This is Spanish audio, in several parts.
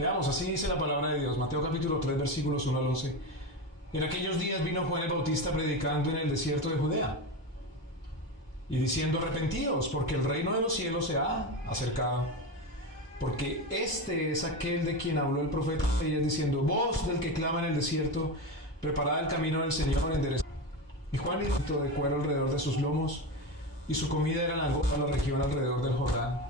Leamos, así dice la palabra de Dios, Mateo capítulo 3, versículos 1 al 11. En aquellos días vino Juan el Bautista predicando en el desierto de Judea y diciendo: arrepentíos, porque el reino de los cielos se ha acercado. Porque este es aquel de quien habló el profeta Isaías diciendo: voz del que clama en el desierto, preparad el camino del Señor, enderezad. Y Juan hizo de cuero alrededor de sus lomos, y su comida era langosta en la región alrededor del Jordán.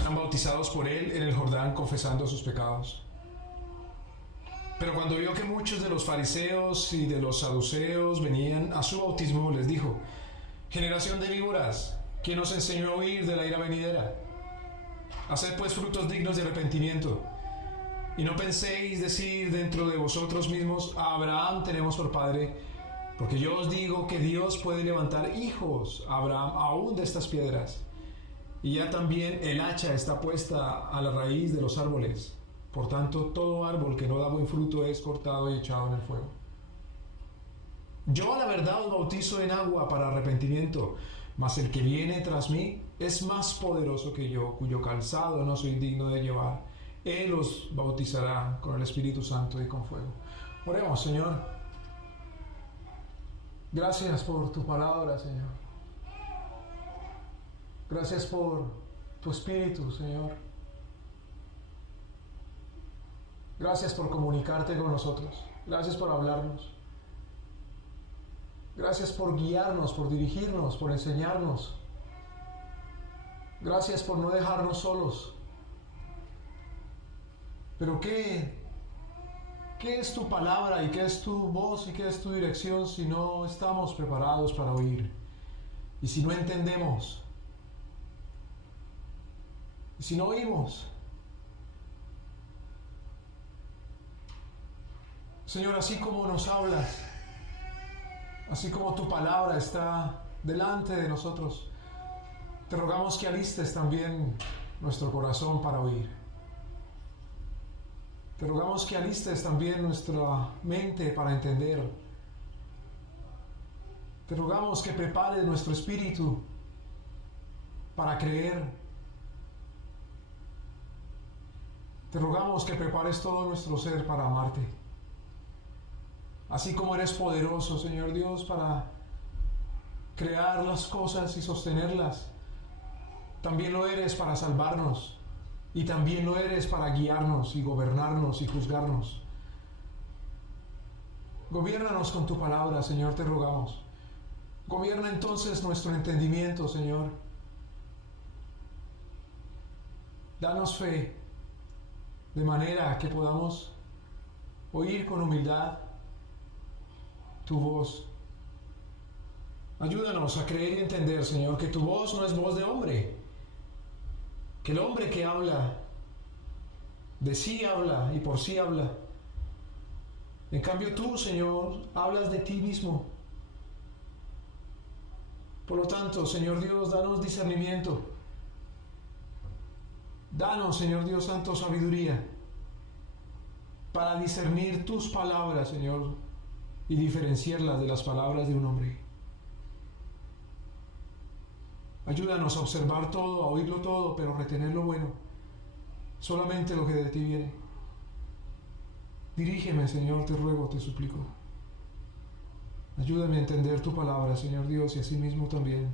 Eran bautizados por él en el Jordán, confesando sus pecados. Pero cuando vio que muchos de los fariseos y de los saduceos venían a su bautismo, les dijo: generación de víboras, ¿quién os enseñó a huir de la ira venidera? Haced pues frutos dignos de arrepentimiento, y no penséis decir dentro de vosotros mismos: a Abraham tenemos por padre, porque yo os digo que Dios puede levantar hijos a Abraham aún de estas piedras. Y ya también el hacha está puesta a la raíz de los árboles. Por tanto, todo árbol que no da buen fruto es cortado y echado en el fuego. Yo a la verdad os bautizo en agua para arrepentimiento, mas el que viene tras mí es más poderoso que yo, cuyo calzado no soy digno de llevar. Él os bautizará con el Espíritu Santo y con fuego. Oremos. Señor, gracias por tu palabra, Señor. Gracias por tu Espíritu, Señor. Gracias por comunicarte con nosotros. Gracias por hablarnos. Gracias por guiarnos, por dirigirnos, por enseñarnos. Gracias por no dejarnos solos. Pero ¿qué es tu palabra y qué es tu voz y qué es tu dirección si no estamos preparados para oír? Y si no entendemos, y si no oímos. Señor, así como nos hablas, así como tu palabra está delante de nosotros, te rogamos que alistes también nuestro corazón para oír. Te rogamos que alistes también nuestra mente para entender. Te rogamos que prepares nuestro espíritu para creer. Te rogamos que prepares todo nuestro ser para amarte. Así como eres poderoso, Señor Dios, para crear las cosas y sostenerlas, también lo eres para salvarnos, y también lo eres para guiarnos y gobernarnos y juzgarnos. Gobiérnanos con tu palabra, Señor, te rogamos. Gobierna entonces nuestro entendimiento, Señor. Danos fe, de manera que podamos oír con humildad tu voz. Ayúdanos a creer y entender, Señor, que tu voz no es voz de hombre, que el hombre que habla, de sí habla y por sí habla. En cambio tú, Señor, hablas de ti mismo. Por lo tanto, Señor Dios, danos discernimiento. Danos, Señor Dios Santo, sabiduría para discernir tus palabras, Señor, y diferenciarlas de las palabras de un hombre. Ayúdanos a observar todo, a oírlo todo, pero retener lo bueno, solamente lo que de ti viene. Dirígeme, Señor, te ruego, te suplico. Ayúdame a entender tu palabra, Señor Dios, y asimismo también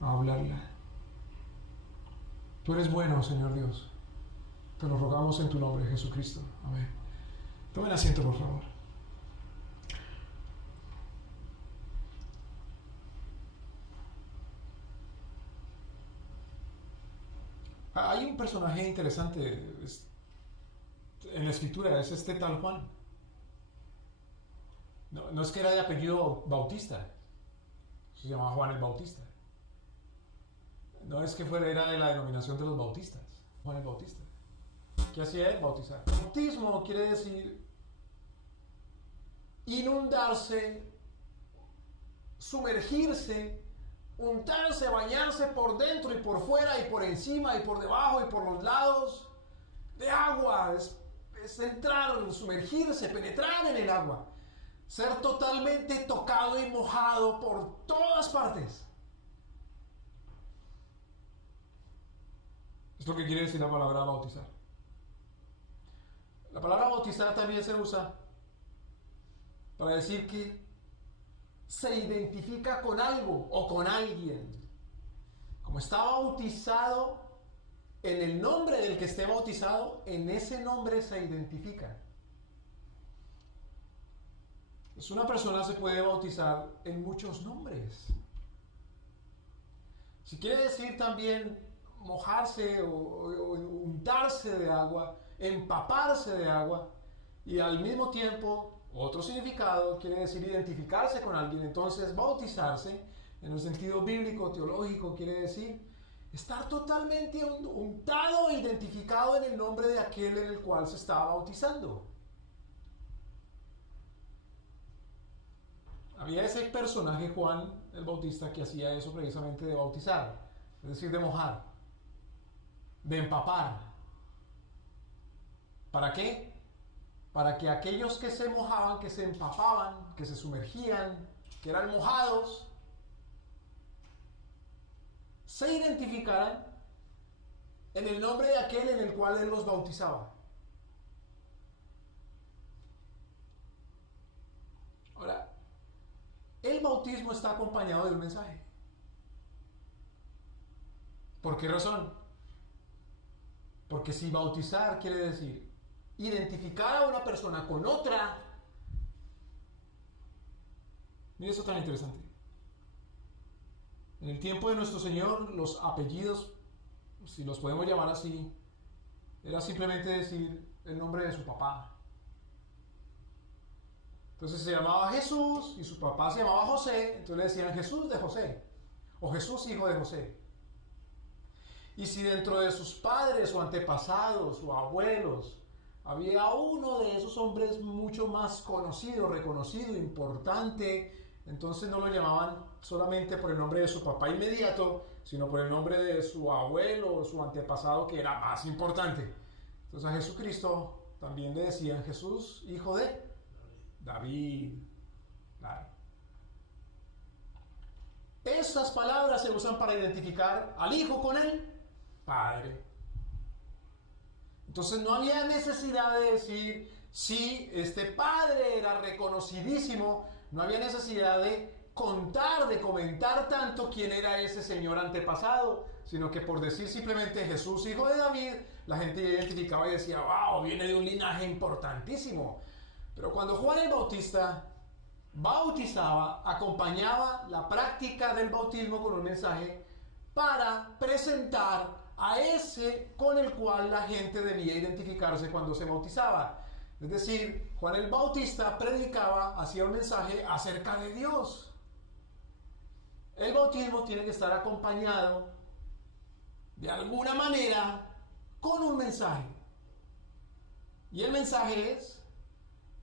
a hablarla. Tú eres bueno, Señor Dios. Te lo rogamos en tu nombre, Jesucristo. Amén. Tomen asiento, por favor. Hay un personaje interesante en la escritura, es este tal Juan. No es que era de apellido Bautista, se llamaba Juan el Bautista. No es que era de la denominación de los bautistas, Juan el Bautista. ¿Qué hacía él? Bautizar. Bautismo quiere decir inundarse, sumergirse, untarse, bañarse por dentro y por fuera y por encima y por debajo y por los lados de agua. Es entrar, sumergirse, penetrar en el agua, ser totalmente tocado y mojado por todas partes. Es lo que quiere decir la palabra bautizar. La palabra bautizar también se usa para decir que se identifica con algo o con alguien. Como está bautizado en el nombre del que esté bautizado, en ese nombre se identifica. Pues una persona se puede bautizar en muchos nombres. Si quiere decir también mojarse o untarse de agua, empaparse de agua, y al mismo tiempo otro significado quiere decir identificarse con alguien. Entonces bautizarse en el sentido bíblico, teológico, quiere decir estar totalmente untado e identificado en el nombre de aquel en el cual se estaba bautizando. Había ese personaje, Juan el Bautista, que hacía eso precisamente de bautizar, es decir, de mojar, de empapar. ¿Para qué? Para que aquellos que se mojaban, que se empapaban, que se sumergían, que eran mojados, se identificaran en el nombre de aquel en el cual él los bautizaba. Ahora, el bautismo está acompañado de un mensaje. ¿Por qué razón? Porque si bautizar quiere decir identificar a una persona con otra, mira eso tan interesante. En el tiempo de nuestro Señor, los apellidos, si los podemos llamar así, era simplemente decir el nombre de su papá. Entonces se llamaba Jesús y su papá se llamaba José, entonces le decían Jesús de José, o Jesús hijo de José. Y si dentro de sus padres o antepasados o abuelos había uno de esos hombres mucho más conocido, reconocido, importante, entonces no lo llamaban solamente por el nombre de su papá inmediato, sino por el nombre de su abuelo o su antepasado que era más importante. Entonces a Jesucristo también le decían Jesús, hijo de David. Claro. Esas palabras se usan para identificar al hijo con el padre. Entonces no había necesidad de decir si este padre era reconocidísimo, no había necesidad de contar, de comentar tanto quién era ese señor antepasado, sino que por decir simplemente Jesús, hijo de David, la gente identificaba y decía, wow, viene de un linaje importantísimo. Pero cuando Juan el Bautista bautizaba, acompañaba la práctica del bautismo con un mensaje para presentar a ese con el cual la gente debía identificarse cuando se bautizaba. Es decir, Juan el Bautista predicaba, hacía un mensaje acerca de Dios. El bautismo tiene que estar acompañado de alguna manera con un mensaje. Y el mensaje es,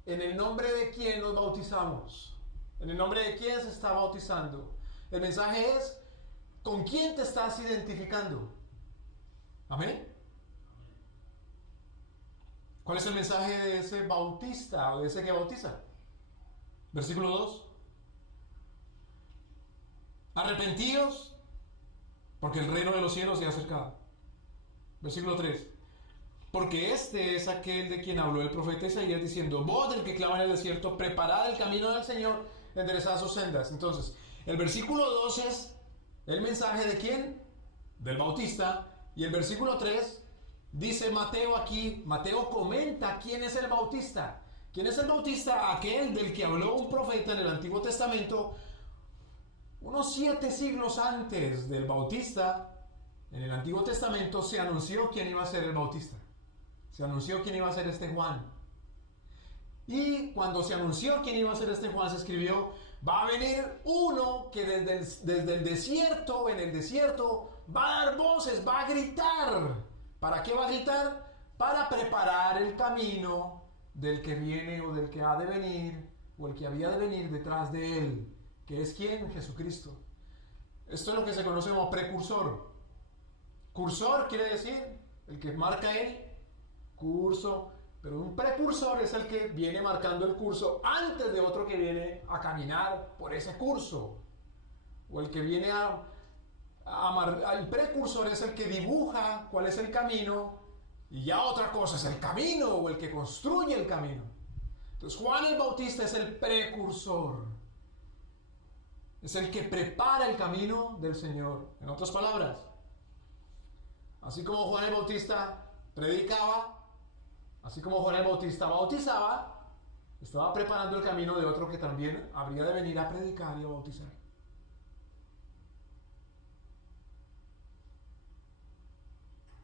en el nombre de quién nos bautizamos, en el nombre de quién se está bautizando. El mensaje es, ¿con quién te estás identificando? Amén. ¿Cuál es el mensaje de ese bautista o de ese que bautiza? Versículo 2. Arrepentíos, porque el reino de los cielos se ha acercado. Versículo 3. Porque este es aquel de quien habló el profeta Isaías diciendo, voz del que clama en el desierto, preparad el camino del Señor, enderezad sus sendas. Entonces, el versículo 2 es el mensaje de quién? Del bautista. Y el versículo 3 dice Mateo aquí, Mateo comenta quién es el bautista. ¿Quién es el bautista? Aquel del que habló un profeta en el Antiguo Testamento unos 7 siglos antes del bautista. En el Antiguo Testamento se anunció quién iba a ser el bautista. Se anunció quién iba a ser este Juan. Y cuando se anunció quién iba a ser este Juan, se escribió, va a venir uno que desde el desierto, en el desierto, va a dar voces, va a gritar. ¿Para qué va a gritar? Para preparar el camino del que viene o del que ha de venir, o el que había de venir detrás de él. ¿Que es quién? Jesucristo. Esto es lo que se conoce como precursor. Cursor quiere decir el que marca el curso, pero un precursor es el que viene marcando el curso antes de otro que viene a caminar por ese curso, o el que viene el precursor es el que dibuja cuál es el camino Y ya otra cosa es el camino o el que construye el camino. Entonces Juan el Bautista es el precursor. Es el que prepara el camino del Señor. En otras palabras, así como Juan el Bautista predicaba, así como Juan el Bautista bautizaba, estaba preparando el camino de otro que también habría de venir a predicar y a bautizar.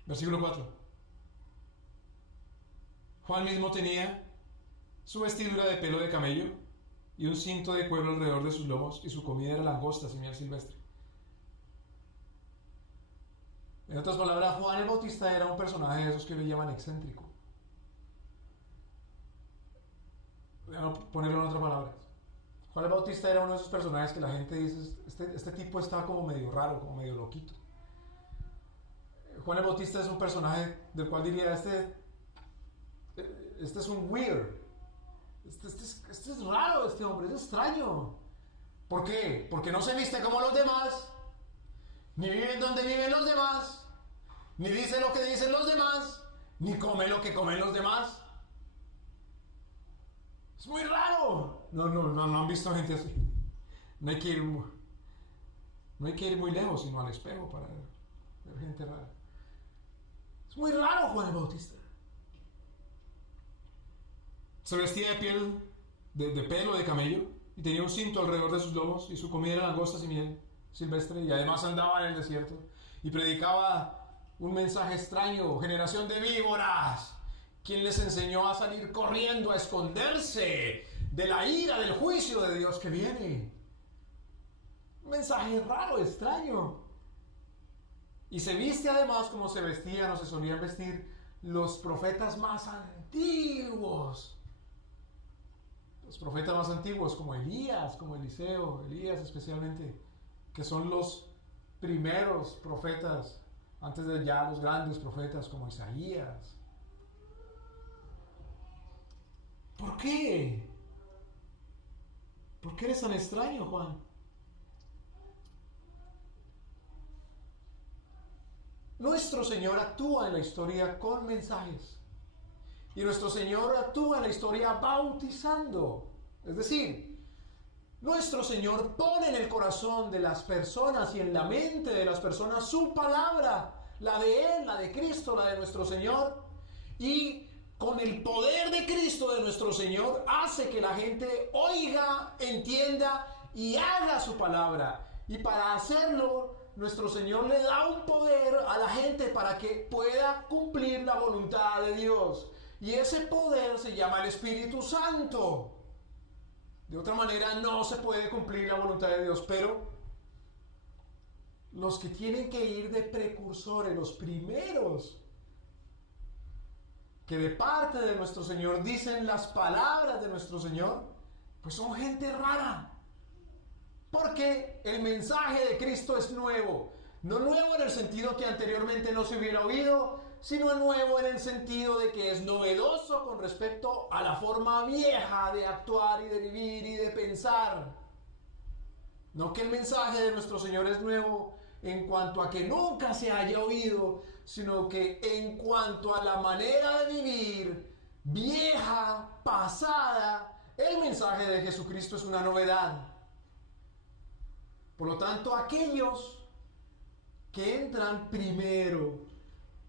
Versículo 4. Juan mismo tenía su vestidura de pelo de camello y un cinto de cuero alrededor de sus lomos, y su comida era langostas y miel silvestre. En otras palabras, Juan el Bautista era un personaje de esos que le llaman excéntrico. Voy a ponerlo en otras palabras. Juan el Bautista era uno de esos personajes que la gente dice, este tipo está como medio raro, como medio loquito. Juan el Bautista es un personaje del cual diría, este es un weird. Este es raro, este hombre, es extraño. ¿Por qué? Porque no se viste como los demás, ni vive donde viven los demás, ni dice lo que dicen los demás, ni come lo que comen los demás. Es muy raro. No han visto gente así. No hay que ir muy lejos, sino al espejo para ver gente rara. Es muy raro Juan el Bautista. Se vestía de piel, de pelo de camello, y tenía un cinto alrededor de sus lomos, y su comida era langostas y miel silvestre, y además andaba en el desierto, y predicaba un mensaje extraño: generación de víboras, ¿quién les enseñó a salir corriendo, a esconderse de la ira del juicio de Dios que viene? Un mensaje raro, extraño. Y se viste además como se vestían o se solían vestir los profetas más antiguos. Los profetas más antiguos, como Elías, como Eliseo, Elías especialmente, que son los primeros profetas, antes de ya los grandes profetas como Isaías. ¿Por qué? ¿Por qué eres tan extraño, Juan? Nuestro Señor actúa en la historia con mensajes. Y nuestro Señor actúa en la historia bautizando. Es decir, nuestro Señor pone en el corazón de las personas y en la mente de las personas su palabra, la de Él, la de Cristo, la de nuestro Señor. Y con el poder de Cristo, de nuestro Señor, hace que la gente oiga, entienda y haga su palabra. Y para hacerlo, nuestro Señor le da un poder a la gente para que pueda cumplir la voluntad de Dios. Y ese poder se llama el Espíritu Santo. De otra manera no se puede cumplir la voluntad de Dios. Pero los que tienen que ir de precursores, los primeros que de parte de nuestro Señor dicen las palabras de nuestro Señor, pues son gente rara. Porque el mensaje de Cristo es nuevo. No nuevo en el sentido que anteriormente no se hubiera oído, sino nuevo en el sentido de que es novedoso con respecto a la forma vieja de actuar y de vivir y de pensar. No que el mensaje de nuestro Señor es nuevo en cuanto a que nunca se haya oído, sino que en cuanto a la manera de vivir vieja, pasada, el mensaje de Jesucristo es una novedad. Por lo tanto, aquellos que entran primero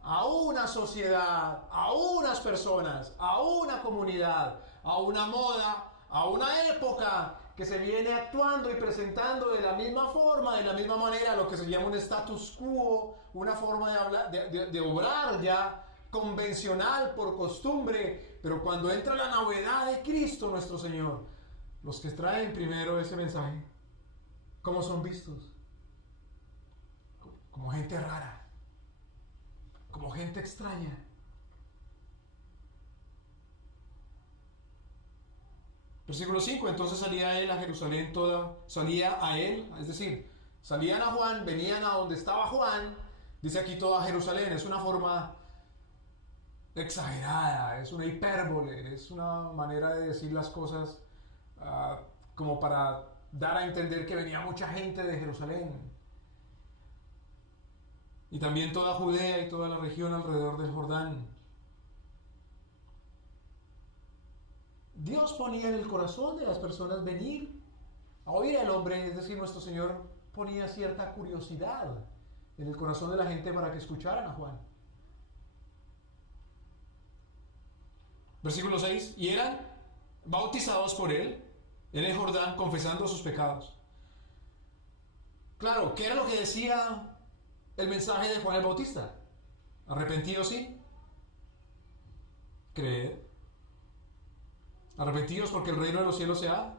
a una sociedad, a unas personas, a una comunidad, a una moda, a una época que se viene actuando y presentando de la misma forma, de la misma manera, lo que se llama un status quo, una forma de hablar, de obrar ya convencional por costumbre. Pero cuando entra la novedad de Cristo nuestro Señor, los que traen primero ese mensaje, ¿cómo son vistos? Como gente rara, como gente extraña. Versículo 5, entonces salía a él a Jerusalén salía a él, es decir, salían a Juan, venían a donde estaba Juan, dice aquí toda Jerusalén, es una forma exagerada, es una hipérbole, es una manera de decir las cosas como para dar a entender que venía mucha gente de Jerusalén. Y también toda Judea y toda la región alrededor del Jordán. Dios ponía en el corazón de las personas venir a oír al hombre, es decir, nuestro Señor ponía cierta curiosidad en el corazón de la gente para que escucharan a Juan. Versículo 6, y eran bautizados por él en el Jordán, confesando sus pecados. Claro, ¿qué era lo que decía el mensaje de Juan el Bautista? Arrepentidos sí, creed. Arrepentidos porque el reino de los cielos se ha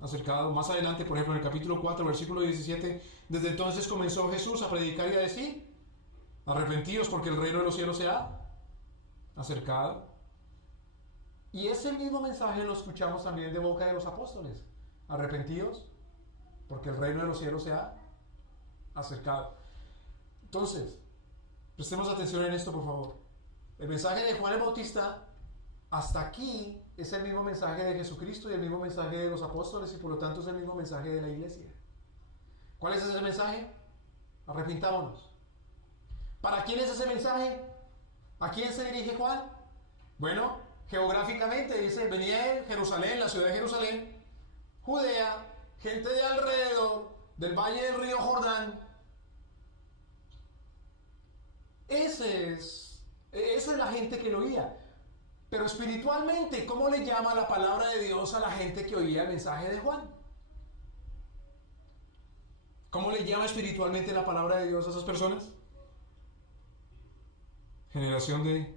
acercado. Más adelante, por ejemplo, en el capítulo 4, versículo 17, desde entonces comenzó Jesús a predicar y a decir, arrepentidos porque el reino de los cielos se ha acercado. Y ese mismo mensaje lo escuchamos también de boca de los apóstoles. Arrepentidos porque el reino de los cielos se ha acercado. Entonces, prestemos atención en esto, por favor. El mensaje de Juan el Bautista hasta aquí es el mismo mensaje de Jesucristo y el mismo mensaje de los apóstoles, y por lo tanto es el mismo mensaje de la iglesia. ¿Cuál es ese mensaje? Arrepintámonos. ¿Para quién es ese mensaje? ¿A quién se dirige Juan? Bueno, geográficamente dice, venía en Jerusalén, la ciudad de Jerusalén, Judea, gente de alrededor del valle del río Jordán. Esa es la gente que lo oía. Pero espiritualmente, ¿cómo le llama la palabra de Dios a la gente que oía el mensaje de Juan? ¿Cómo le llama espiritualmente la palabra de Dios a esas personas? Generación de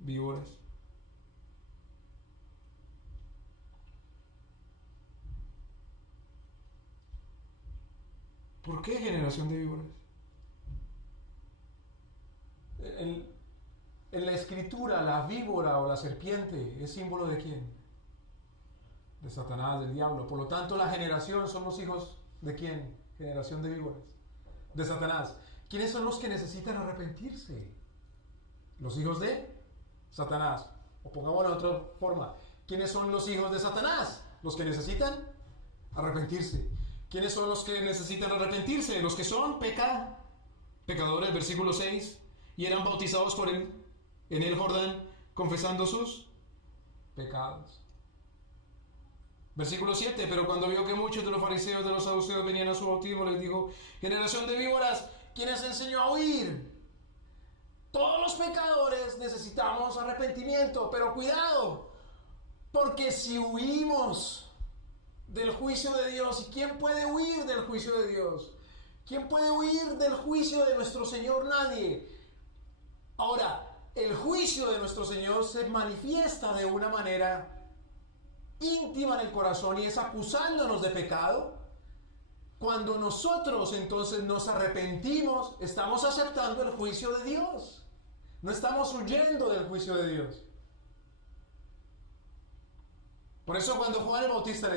víboras. ¿Por qué generación de víboras? En la escritura, la víbora o la serpiente es símbolo de quién? De Satanás, del diablo. Por lo tanto, la generación son los hijos de quién? Generación de víboras. De Satanás. ¿Quiénes son los que necesitan arrepentirse? Los hijos de Satanás. O pongámoslo de otra forma. ¿Quiénes son los hijos de Satanás? Los que necesitan arrepentirse. ¿Quiénes son los que necesitan arrepentirse? Los que son pecadores, versículo 6. Y eran bautizados por él en el Jordán, confesando sus pecados. Versículo 7, pero cuando vio que muchos de los fariseos, de los saduceos venían a su bautismo, les dijo, generación de víboras, ¿quién les enseñó a huir? Todos los pecadores necesitamos arrepentimiento, pero cuidado, porque si huimos del juicio de Dios, ¿y quién puede huir del juicio de Dios? ¿Quién puede huir del juicio de nuestro Señor? Nadie. Ahora, el juicio de nuestro Señor se manifiesta de una manera íntima en el corazón y es acusándonos de pecado. Cuando nosotros entonces nos arrepentimos, estamos aceptando el juicio de Dios. No estamos huyendo del juicio de Dios. Por eso cuando Juan el Bautista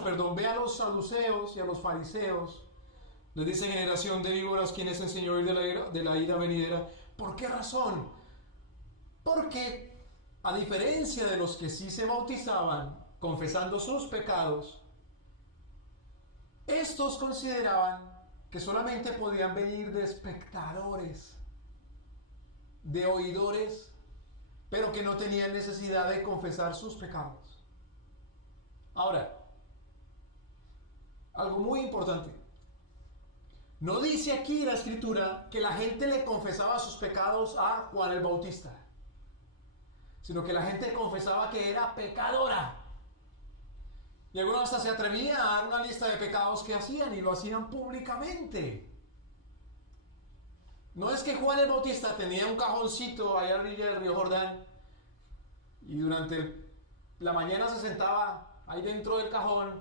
ve a los saduceos y a los fariseos, les dice, generación de víboras, ¿quién les enseñó a huir de la ira venidera? ¿Por qué razón? Porque, a diferencia de los que sí se bautizaban, confesando sus pecados, estos consideraban que solamente podían venir de espectadores, de oidores, pero que no tenían necesidad de confesar sus pecados. Ahora, algo muy importante. No dice aquí la escritura que la gente le confesaba sus pecados a Juan el Bautista, sino que la gente confesaba que era pecadora. Y algunos hasta se atrevían a dar una lista de pecados que hacían y lo hacían públicamente. No es que Juan el Bautista tenía un cajoncito allá a la orilla del río Jordán y durante la mañana se sentaba ahí dentro del cajón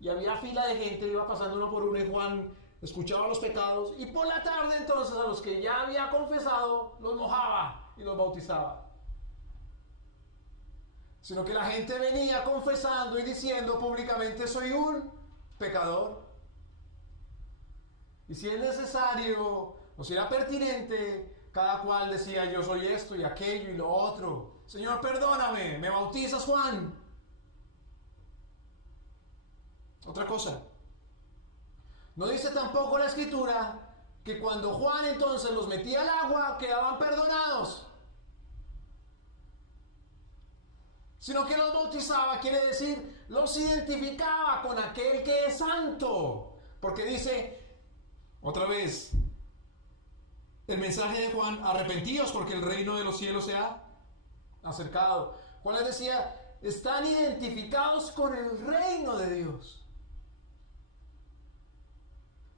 y había fila de gente, iba pasando uno por uno y Juan escuchaba los pecados y por la tarde entonces a los que ya había confesado los mojaba y los bautizaba. Sino que la gente venía confesando y diciendo públicamente, soy un pecador. Y si es necesario o si era pertinente, cada cual decía, yo soy esto y aquello y lo otro. Señor, perdóname, ¿me bautizas, Juan? Otra cosa. No dice tampoco la escritura que cuando Juan entonces los metía al agua quedaban perdonados. sino que los bautizaba, quiere decir, los identificaba con aquel que es santo. Porque dice, otra vez, el mensaje de Juan, arrepentíos porque el reino de los cielos se ha acercado. Juan les decía, están identificados con el reino de Dios.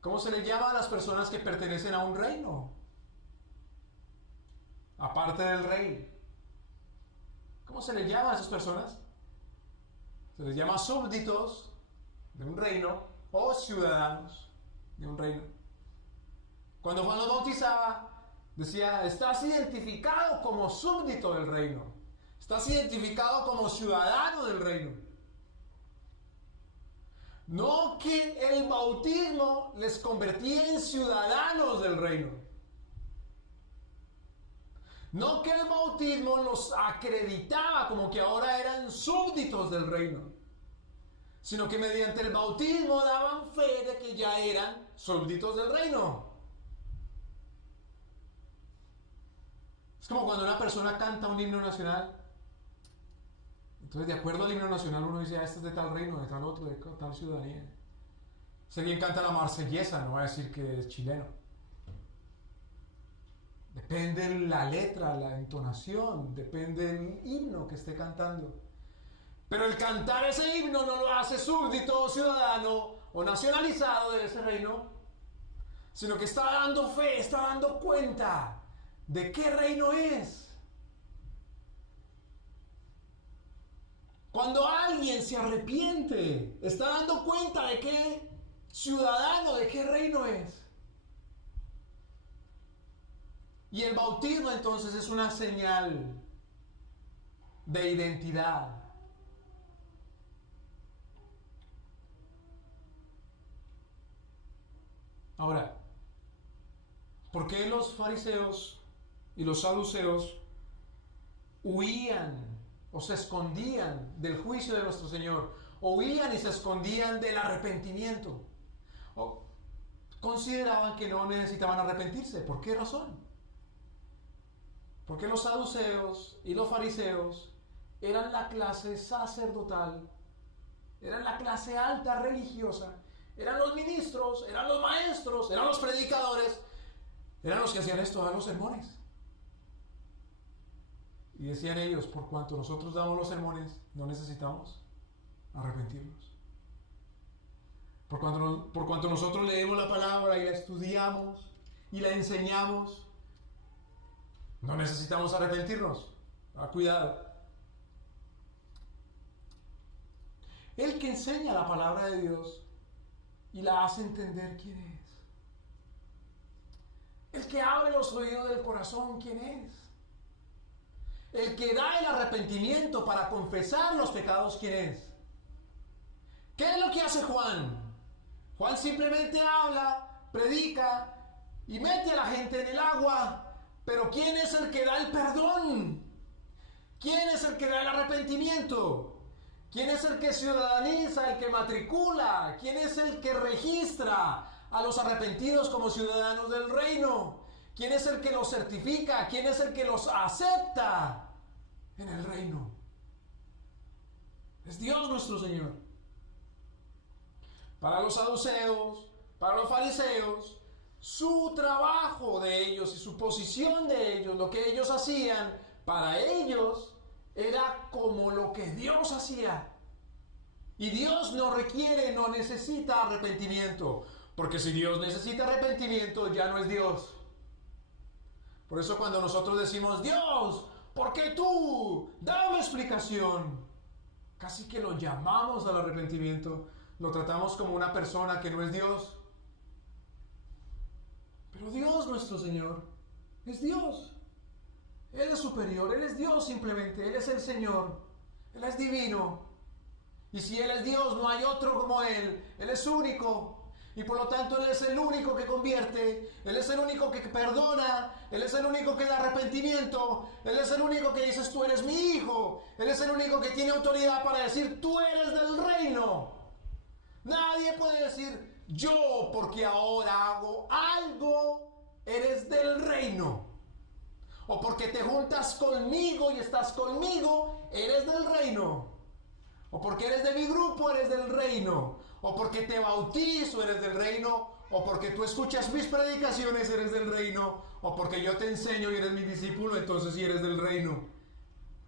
¿Cómo se les llama a las personas que pertenecen a un reino? Aparte del rey. ¿Cómo se les llama a esas personas? Se les llama súbditos de un reino o ciudadanos de un reino. Cuando Juan los bautizaba, decía, estás identificado como súbdito del reino. Estás identificado como ciudadano del reino. No que el bautismo les convertía en ciudadanos del reino. No que el bautismo los acreditaba como que ahora eran súbditos del reino, sino que mediante el bautismo daban fe de que ya eran súbditos del reino. Es como cuando una persona canta un himno nacional. Entonces, de acuerdo al himno nacional, uno dice, este es de tal reino, de tal otro, de tal ciudadanía. Si alguien canta la marsellesa, no va a decir que es chileno. Depende de la letra, la entonación, depende del himno que esté cantando. Pero el cantar ese himno no lo hace súbdito o ciudadano o nacionalizado de ese reino, sino que está dando fe, está dando cuenta de qué reino es. Cuando alguien se arrepiente, está dando cuenta de qué ciudadano, de qué reino es. Y el bautismo entonces es una señal de identidad. Ahora, ¿por qué los fariseos y los saduceos huían o se escondían del juicio de nuestro Señor? O huían y se escondían del arrepentimiento. O consideraban que no necesitaban arrepentirse. ¿Por qué razón? Porque los saduceos y los fariseos eran la clase sacerdotal, eran la clase alta religiosa, eran los ministros, eran los maestros, eran los predicadores, eran los que hacían esto, daban los sermones. Y decían ellos, por cuanto nosotros damos los sermones, no necesitamos arrepentirnos. Por cuanto nosotros leemos la palabra y la estudiamos y la enseñamos, no necesitamos arrepentirnos. Cuidado. El que enseña la palabra de Dios y la hace entender quién es. El que abre los oídos del corazón, quién es. El que da el arrepentimiento para confesar los pecados, quién es. ¿Qué es lo que hace Juan? Juan simplemente habla, predica y mete a la gente en el agua. Pero ¿quién es el que da el perdón? ¿Quién es el que da el arrepentimiento? ¿Quién es el que ciudadaniza, el que matricula? ¿Quién es el que registra a los arrepentidos como ciudadanos del reino? ¿Quién es el que los certifica? ¿Quién es el que los acepta en el reino? Es Dios nuestro Señor. Para los saduceos, para los fariseos, su trabajo de ellos y su posición de ellos, lo que ellos hacían, para ellos era como lo que Dios hacía. Y Dios no requiere, no necesita arrepentimiento, porque si Dios necesita arrepentimiento, ya no es Dios. Por eso cuando nosotros decimos, Dios, ¿por qué tú? Dame explicación. Casi que lo llamamos al arrepentimiento, lo tratamos como una persona que no es Dios. Pero Dios nuestro Señor es Dios. Él es superior, Él es Dios simplemente, Él es el Señor, Él es divino. Y si Él es Dios, no hay otro como Él, Él es único. Y por lo tanto Él es el único que convierte, Él es el único que perdona, Él es el único que da arrepentimiento, Él es el único que dices tú eres mi hijo, Él es el único que tiene autoridad para decir tú eres del reino. Nadie puede decir yo porque ahora hago algo, eres del reino. o porque te juntas conmigo y estás conmigo, eres del reino. O porque eres de mi grupo, eres del reino. O porque te bautizo, eres del reino. O porque tú escuchas mis predicaciones, eres del reino. O porque yo te enseño y eres mi discípulo, entonces sí eres del reino.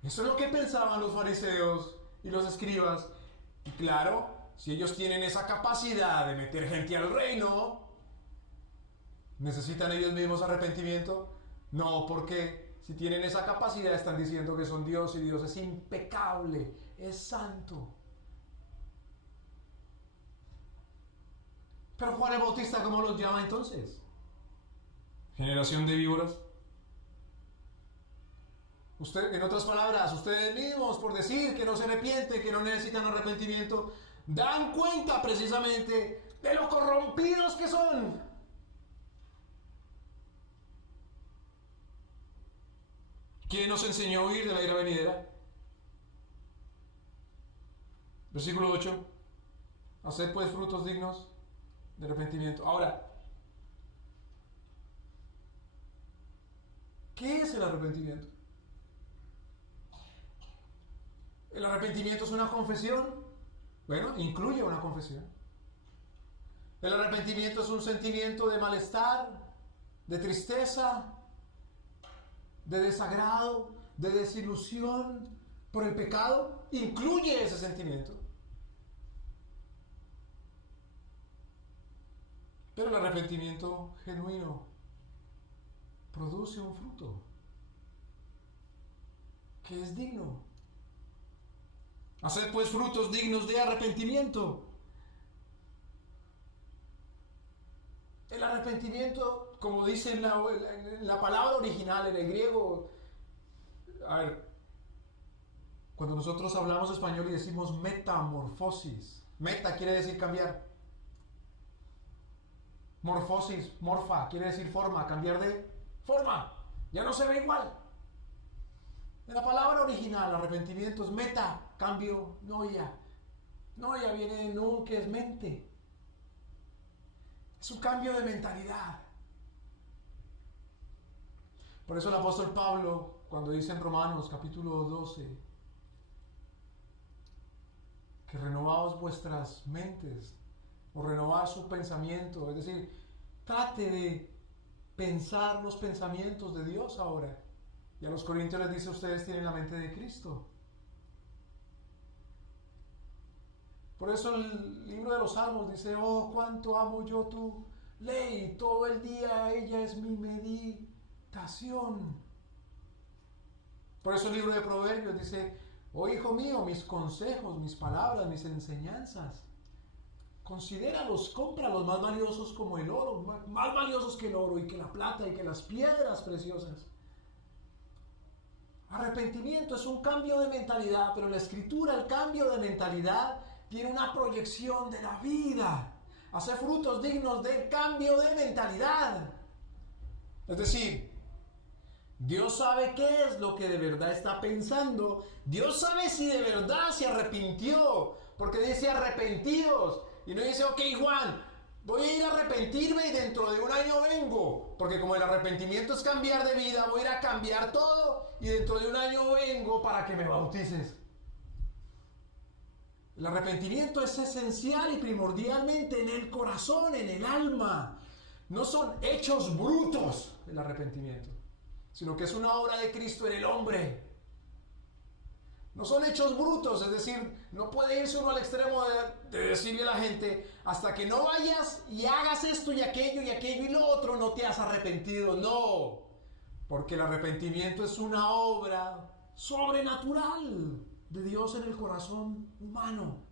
Eso es lo que pensaban los fariseos y los escribas. Y claro, si ellos tienen esa capacidad de meter gente al reino, ¿necesitan ellos mismos arrepentimiento? No, porque si tienen esa capacidad están diciendo que son Dios y Dios es impecable, es santo. Pero Juan el Bautista, ¿cómo los llama entonces? Generación de víboras. Usted, en otras palabras, ustedes mismos, por decir que no se arrepienten, que no necesitan arrepentimiento, dan cuenta precisamente de lo corrompidos que son. ¿Quién nos enseñó a huir de la ira venidera? Versículo 8. Haced pues frutos dignos de arrepentimiento. Ahora, ¿qué es el arrepentimiento? ¿El arrepentimiento es una confesión? Bueno, incluye una confesión. El arrepentimiento es un sentimiento de malestar, de tristeza, de desagrado, de desilusión por el pecado. Incluye ese sentimiento. Pero el arrepentimiento genuino produce un fruto que es digno. Haced pues frutos dignos de arrepentimiento. El arrepentimiento, como dice en la palabra original, en el griego, a ver, cuando nosotros hablamos español y decimos metamorfosis, meta quiere decir cambiar, morfosis, morfa, quiere decir forma, cambiar de forma, ya no se ve igual. En la palabra original, arrepentimiento es meta, cambio, noia. Noia viene de nun, que es mente. Es un cambio de mentalidad. Por eso el apóstol Pablo, cuando dice en Romanos capítulo 12, que renovaos vuestras mentes, o renovar su pensamiento, es decir, trate de pensar los pensamientos de Dios ahora. Y a los corintios les dice, ustedes tienen la mente de Cristo. Por eso el libro de los Salmos dice, oh, cuánto amo yo tu ley, todo el día ella es mi meditación. Por eso el libro de Proverbios dice, oh hijo mío, mis consejos, mis palabras, mis enseñanzas, considéralos, cómpralos más valiosos como el oro, más valiosos que el oro y que la plata y que las piedras preciosas. Arrepentimiento es un cambio de mentalidad, pero en la Escritura el cambio de mentalidad tiene una proyección de la vida. Hacer frutos dignos del cambio de mentalidad. Es decir, Dios sabe qué es lo que de verdad está pensando. Dios sabe si de verdad se arrepintió. Porque dice arrepentidos. Y no dice, ok Juan, voy a ir a arrepentirme y dentro de un año vengo. Porque como el arrepentimiento es cambiar de vida, voy a ir a cambiar todo y dentro de un año vengo para que me bautices. El arrepentimiento es esencial y primordialmente en el corazón, en el alma. No son hechos brutos el arrepentimiento, sino que es una obra de Cristo en el hombre. No son hechos brutos, es decir, no puede irse uno al extremo de decirle a la gente, hasta que no vayas y hagas esto y aquello y lo otro, no te has arrepentido. No, porque el arrepentimiento es una obra sobrenatural de Dios en el corazón humano.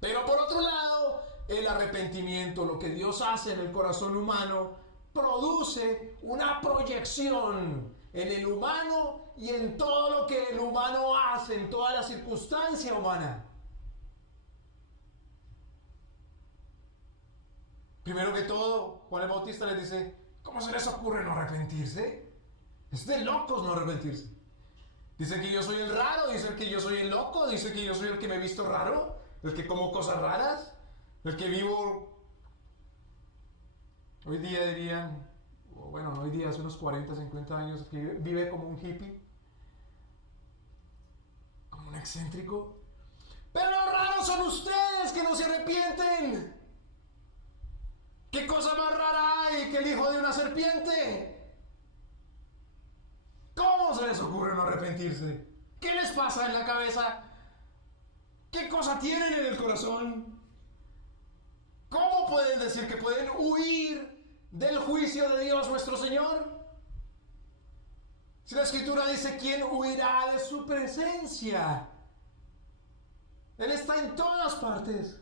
Pero por otro lado, el arrepentimiento, lo que Dios hace en el corazón humano, produce una proyección en el humano y en todo lo que el humano hace, en toda la circunstancia humana. Primero que todo, Juan el Bautista les dice, ¿cómo se les ocurre no arrepentirse? Es de locos no arrepentirse. Dicen que yo soy el raro, dicen que yo soy el loco, dicen que yo soy el que me he visto raro, el que como cosas raras, el que vivo... Hoy día dirían, bueno, no hoy día, hace unos 40, 50 años, que vive como un hippie, como un excéntrico. Pero raros son ustedes que no se arrepienten. ¿Qué cosa más rara hay que el hijo de una serpiente? ¿Cómo se les ocurre no arrepentirse? ¿Qué les pasa en la cabeza? ¿Qué cosa tienen en el corazón? ¿Cómo pueden decir que pueden huir del juicio de Dios nuestro Señor? Si la Escritura dice, ¿quién huirá de su presencia? Él está en todas partes.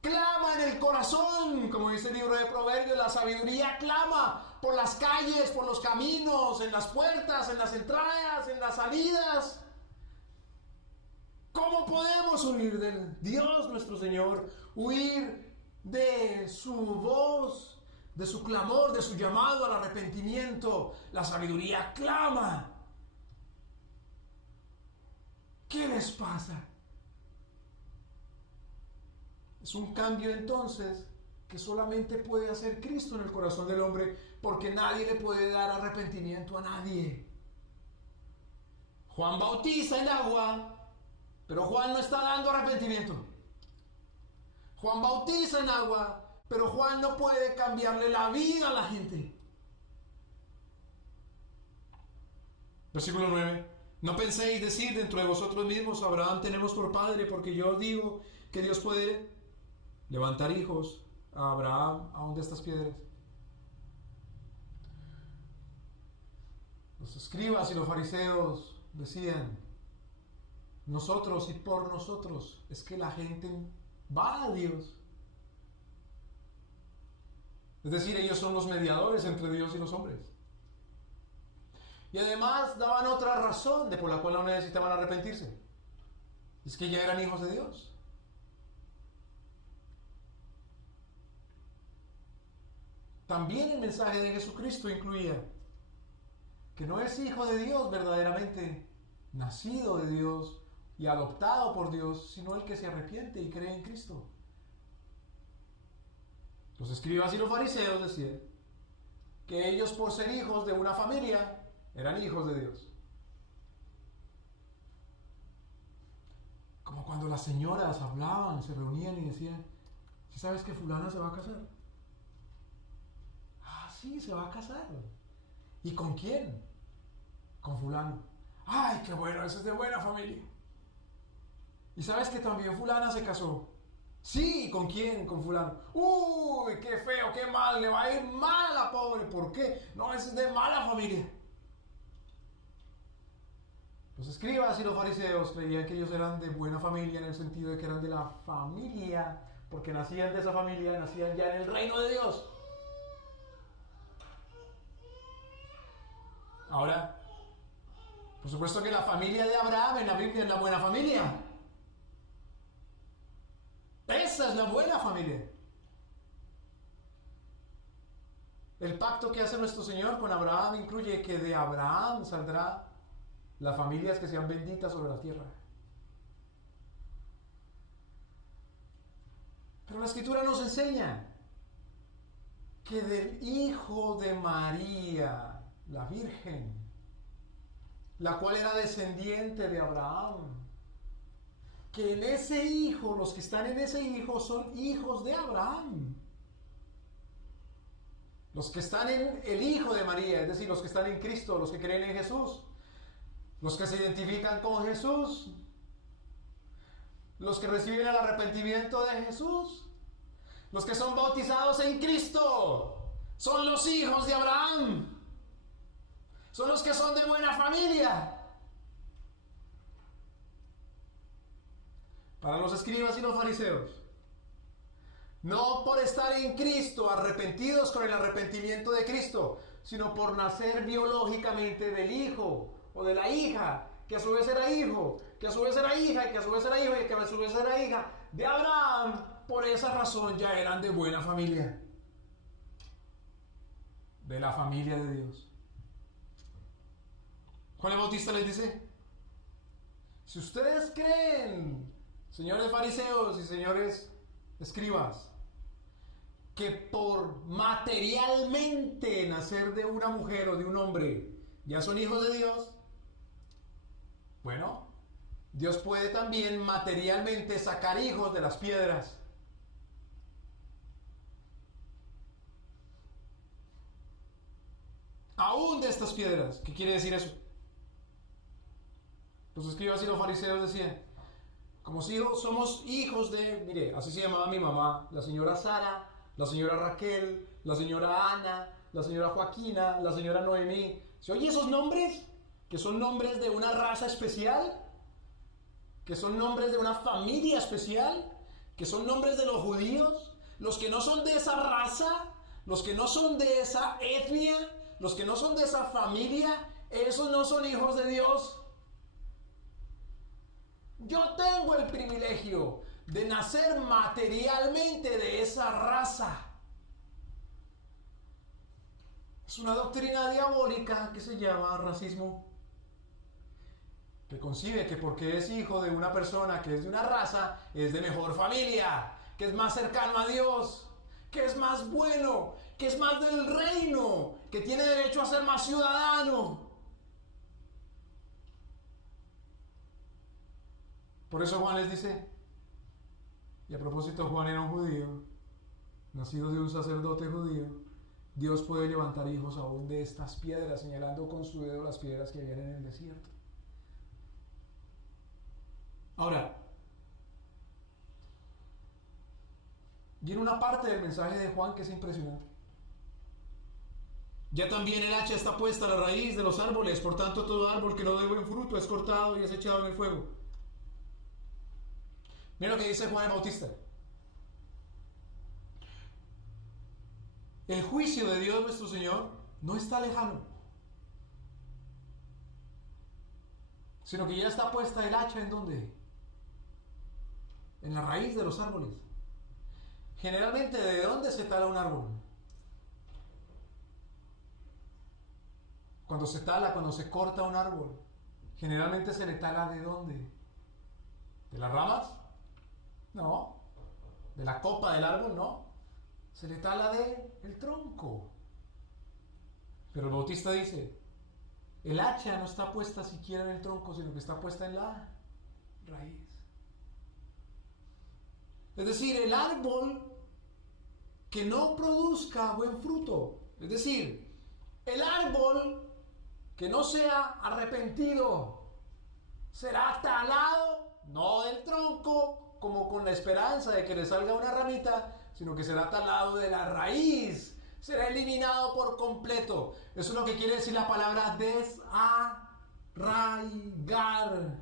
Clama en el corazón, como dice el libro de Proverbios, la sabiduría clama por las calles, por los caminos, en las puertas, en las entradas, en las salidas. ¿Cómo podemos huir de Dios nuestro Señor? Huir de su voz, de su clamor, de su llamado al arrepentimiento. La sabiduría clama. ¿Qué les pasa? Es un cambio entonces que solamente puede hacer Cristo en el corazón del hombre, porque nadie le puede dar arrepentimiento a nadie. Juan bautiza en agua, pero Juan no está dando arrepentimiento. Juan bautiza en agua, pero Juan no puede cambiarle la vida a la gente. Versículo 9. No penséis decir dentro de vosotros mismos, Abraham tenemos por padre, porque yo os digo que Dios puede levantar hijos a Abraham aún de estas piedras. Los escribas y los fariseos decían, nosotros y por nosotros es que la gente va a Dios. Es decir, ellos son los mediadores entre Dios y los hombres. Y además daban otra razón de por la cual no necesitaban arrepentirse. Es que ya eran hijos de Dios. También el mensaje de Jesucristo incluía que no es hijo de Dios verdaderamente, nacido de Dios y adoptado por Dios, sino el que se arrepiente y cree en Cristo. Los escribas y los fariseos decían que ellos, por ser hijos de una familia, eran hijos de Dios. Como cuando las señoras hablaban, se reunían y decían, ¿sí sabes que fulana se va a casar? Ah, sí, se va a casar. ¿Y con quién? Con fulano. ¡Ay, qué bueno! Eso es de buena familia. ¿Y sabes que también fulana se casó? Sí, ¿con quién? Con fulano. ¡Uy, qué feo, qué mal! Le va a ir mal a la pobre. ¿Por qué? No, es de mala familia. Los escribas y los fariseos creían que ellos eran de buena familia en el sentido de que eran de la familia, porque nacían de esa familia, nacían ya en el reino de Dios. Ahora, por supuesto que la familia de Abraham en la Biblia es la buena familia. Esa es la buena familia. El pacto que hace nuestro Señor con Abraham incluye que de Abraham saldrá las familias que sean benditas sobre la tierra. Pero la Escritura nos enseña que del hijo de María, la Virgen, la cual era descendiente de Abraham, que en ese hijo, los que están en ese hijo son hijos de Abraham. Los que están en el hijo de María, es decir, los que están en Cristo, los que creen en Jesús, los que se identifican con Jesús, los que reciben el arrepentimiento de Jesús, los que son bautizados en Cristo, son los hijos de Abraham, son los que son de buena familia. Para los escribas y los fariseos, no por estar en Cristo, arrepentidos con el arrepentimiento de Cristo, sino por nacer biológicamente del hijo o de la hija, que a su vez era hijo, que a su vez era hija, y que a su vez era hijo, y que a su vez era hija de Abraham. Por esa razón ya eran de buena familia, de la familia de Dios. Juan el Bautista les dice, si ustedes creen, señores fariseos y señores escribas, que por materialmente nacer de una mujer o de un hombre ya son hijos de Dios, bueno, Dios puede también materialmente sacar hijos de las piedras. Aún de estas piedras. ¿Qué quiere decir eso? Los escribas y los fariseos decían, como si somos hijos de, mire, así se llamaba mi mamá, la señora Sara, la señora Raquel, la señora Ana, la señora Joaquina, la señora Noemí. ¿Se oye esos nombres? Que son nombres de una raza especial, que son nombres de una familia especial, que son nombres de los judíos, los que no son de esa raza, los que no son de esa etnia, los que no son de esa familia, esos no son hijos de Dios. Yo tengo el privilegio de nacer materialmente de esa raza. Es una doctrina diabólica que se llama racismo, que concibe que porque es hijo de una persona que es de una raza, es de mejor familia, que es más cercano a Dios, que es más bueno, que es más del reino, que tiene derecho a ser más ciudadano. Por eso Juan les dice, y a propósito Juan era un judío, nacido de un sacerdote judío, Dios puede levantar hijos aún de estas piedras, señalando con su dedo las piedras que habían en el desierto. Ahora, viene una parte del mensaje de Juan que es impresionante. Ya también el hacha está puesta a la raíz de los árboles, por tanto todo árbol que no dé buen fruto es cortado y es echado en el fuego. Mira lo que dice Juan el Bautista. El juicio de Dios nuestro Señor no está lejano, sino que ya está puesta el hacha ¿en dónde? En la raíz de los árboles. Generalmente, ¿de dónde se tala un árbol? Cuando se corta un árbol, generalmente se le tala ¿de dónde? ¿De las ramas? No. ¿De la copa del árbol? No. Se le tala del tronco. Pero el Bautista dice, el hacha no está puesta siquiera en el tronco, sino que está puesta en la raíz. Es decir, el árbol que no produzca buen fruto, es decir, el árbol que no sea arrepentido, será talado, no del tronco, como con la esperanza de que le salga una ramita, sino que será talado de la raíz, será eliminado por completo. Eso es lo que quiere decir la palabra desarraigar,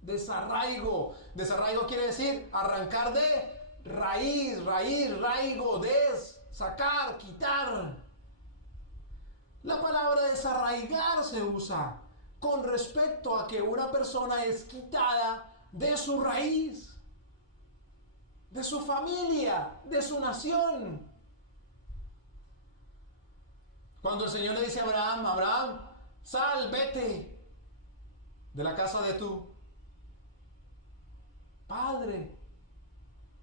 desarraigo. Desarraigo quiere decir arrancar de raíz, raigo, sacar, quitar. La palabra desarraigar se usa con respecto a que una persona es quitada de su raíz, de su familia, de su nación. Cuando el Señor le dice a Abraham, Abraham, sal, vete de la casa de tu padre,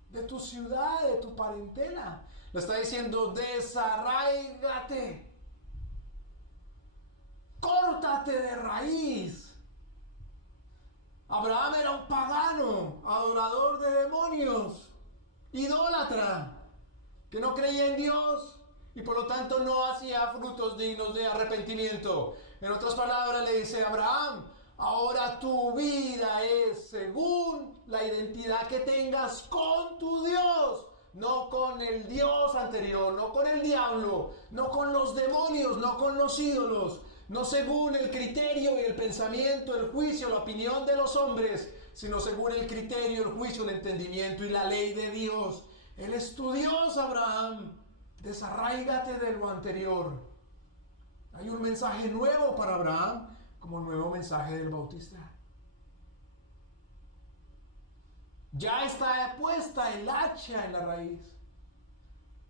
de tu ciudad, de tu parentela, le está diciendo, desarraígate, córtate de raíz. Abraham era un pagano, adorador de demonios, idólatra, que no creía en Dios y por lo tanto no hacía frutos dignos de arrepentimiento. En otras palabras le dice a Abraham, ahora tu vida es según la identidad que tengas con tu Dios, no con el Dios anterior, no con el diablo, no con los demonios, no con los ídolos, no según el criterio y el pensamiento, el juicio, la opinión de los hombres, sino según el criterio, el juicio, el entendimiento y la ley de Dios. Él es tu Dios, Abraham. Desarráigate de lo anterior. Hay un mensaje nuevo para Abraham, como el nuevo mensaje del Bautista. Ya está puesta el hacha en la raíz.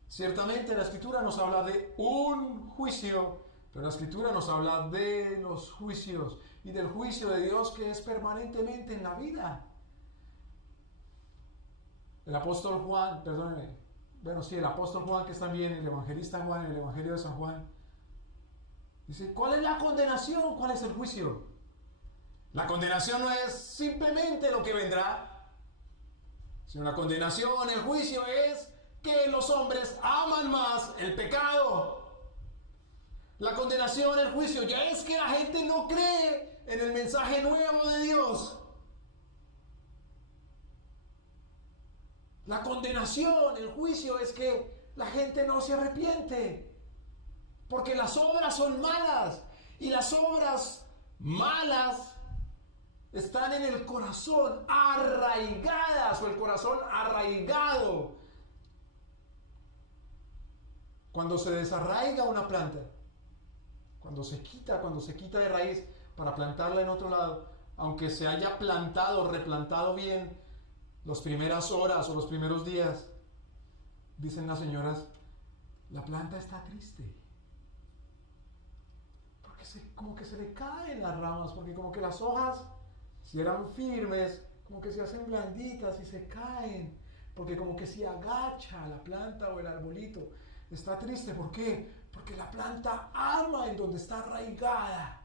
Ciertamente la Escritura nos habla de un juicio, pero la Escritura nos habla de los juicios y del juicio de Dios que es permanentemente en la vida. El apóstol Juan, perdónenme, bueno, sí, el apóstol Juan, que es también el evangelista Juan, el evangelio de San Juan, dice, ¿cuál es la condenación? ¿Cuál es el juicio? La condenación no es simplemente lo que vendrá, sino la condenación, el juicio es que los hombres aman más el pecado. La condenación, el juicio, ya es que la gente no cree en el mensaje nuevo de Dios. La condenación, el juicio es que la gente no se arrepiente. Porque las obras son malas. Y las obras malas están en el corazón arraigadas, o el corazón arraigado. Cuando se desarraiga una planta, cuando se quita de raíz para plantarla en otro lado, aunque se haya plantado, replantado bien, las primeras horas o los primeros días, dicen las señoras, la planta está triste. Porque como que se le caen las ramas, porque como que las hojas, si eran firmes, como que se hacen blanditas y se caen, porque como que se agacha la planta o el arbolito. Está triste, ¿por qué? Porque la planta ama en donde está arraigada,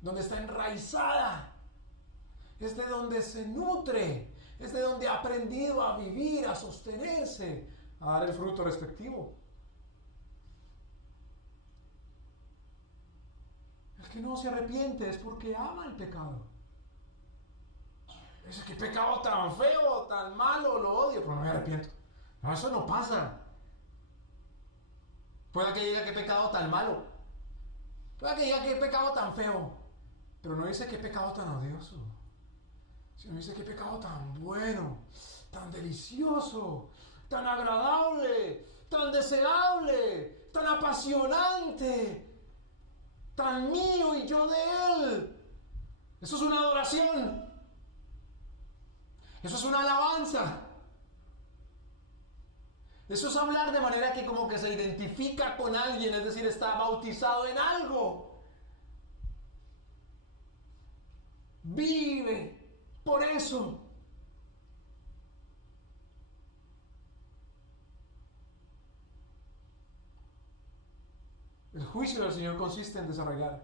donde está enraizada. Es de donde se nutre, es de donde ha aprendido a vivir, a sostenerse, a dar el fruto respectivo. El que no se arrepiente es porque ama el pecado. Dice, qué pecado tan feo, tan malo, lo odio, pero no me arrepiento. No, eso no pasa. Puede que diga qué pecado tan malo, puede que diga qué pecado tan feo, pero no dice qué pecado tan odioso. Sino dice qué pecado tan bueno, tan delicioso, tan agradable, tan deseable, tan apasionante, tan mío y yo de él. Eso es una adoración. Eso es una alabanza. Eso es hablar de manera que como que se identifica con alguien, es decir, está bautizado en algo. Vive por eso. El juicio del Señor consiste en desarraigar.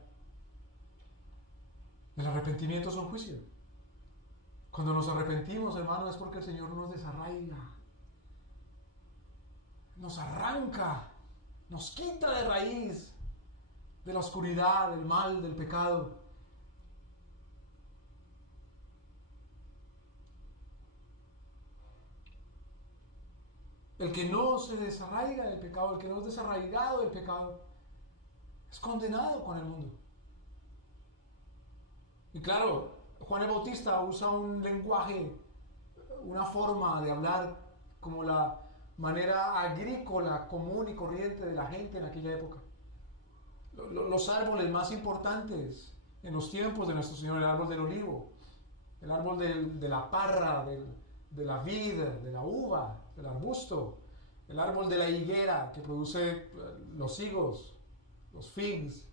El arrepentimiento es un juicio. Cuando nos arrepentimos, hermano, es porque el Señor nos desarraiga, nos arranca, nos quita de raíz de la oscuridad, del mal, del pecado. El que no se desarraiga del pecado, el que no es desarraigado del pecado, es condenado con el mundo. Y claro, Juan el Bautista usa un lenguaje, una forma de hablar como la manera agrícola común y corriente de la gente en aquella época. Los árboles más importantes en los tiempos de nuestro Señor, el árbol del olivo, el árbol de la parra, de la vid, de la uva, del arbusto, el árbol de la higuera que produce los higos, los figs.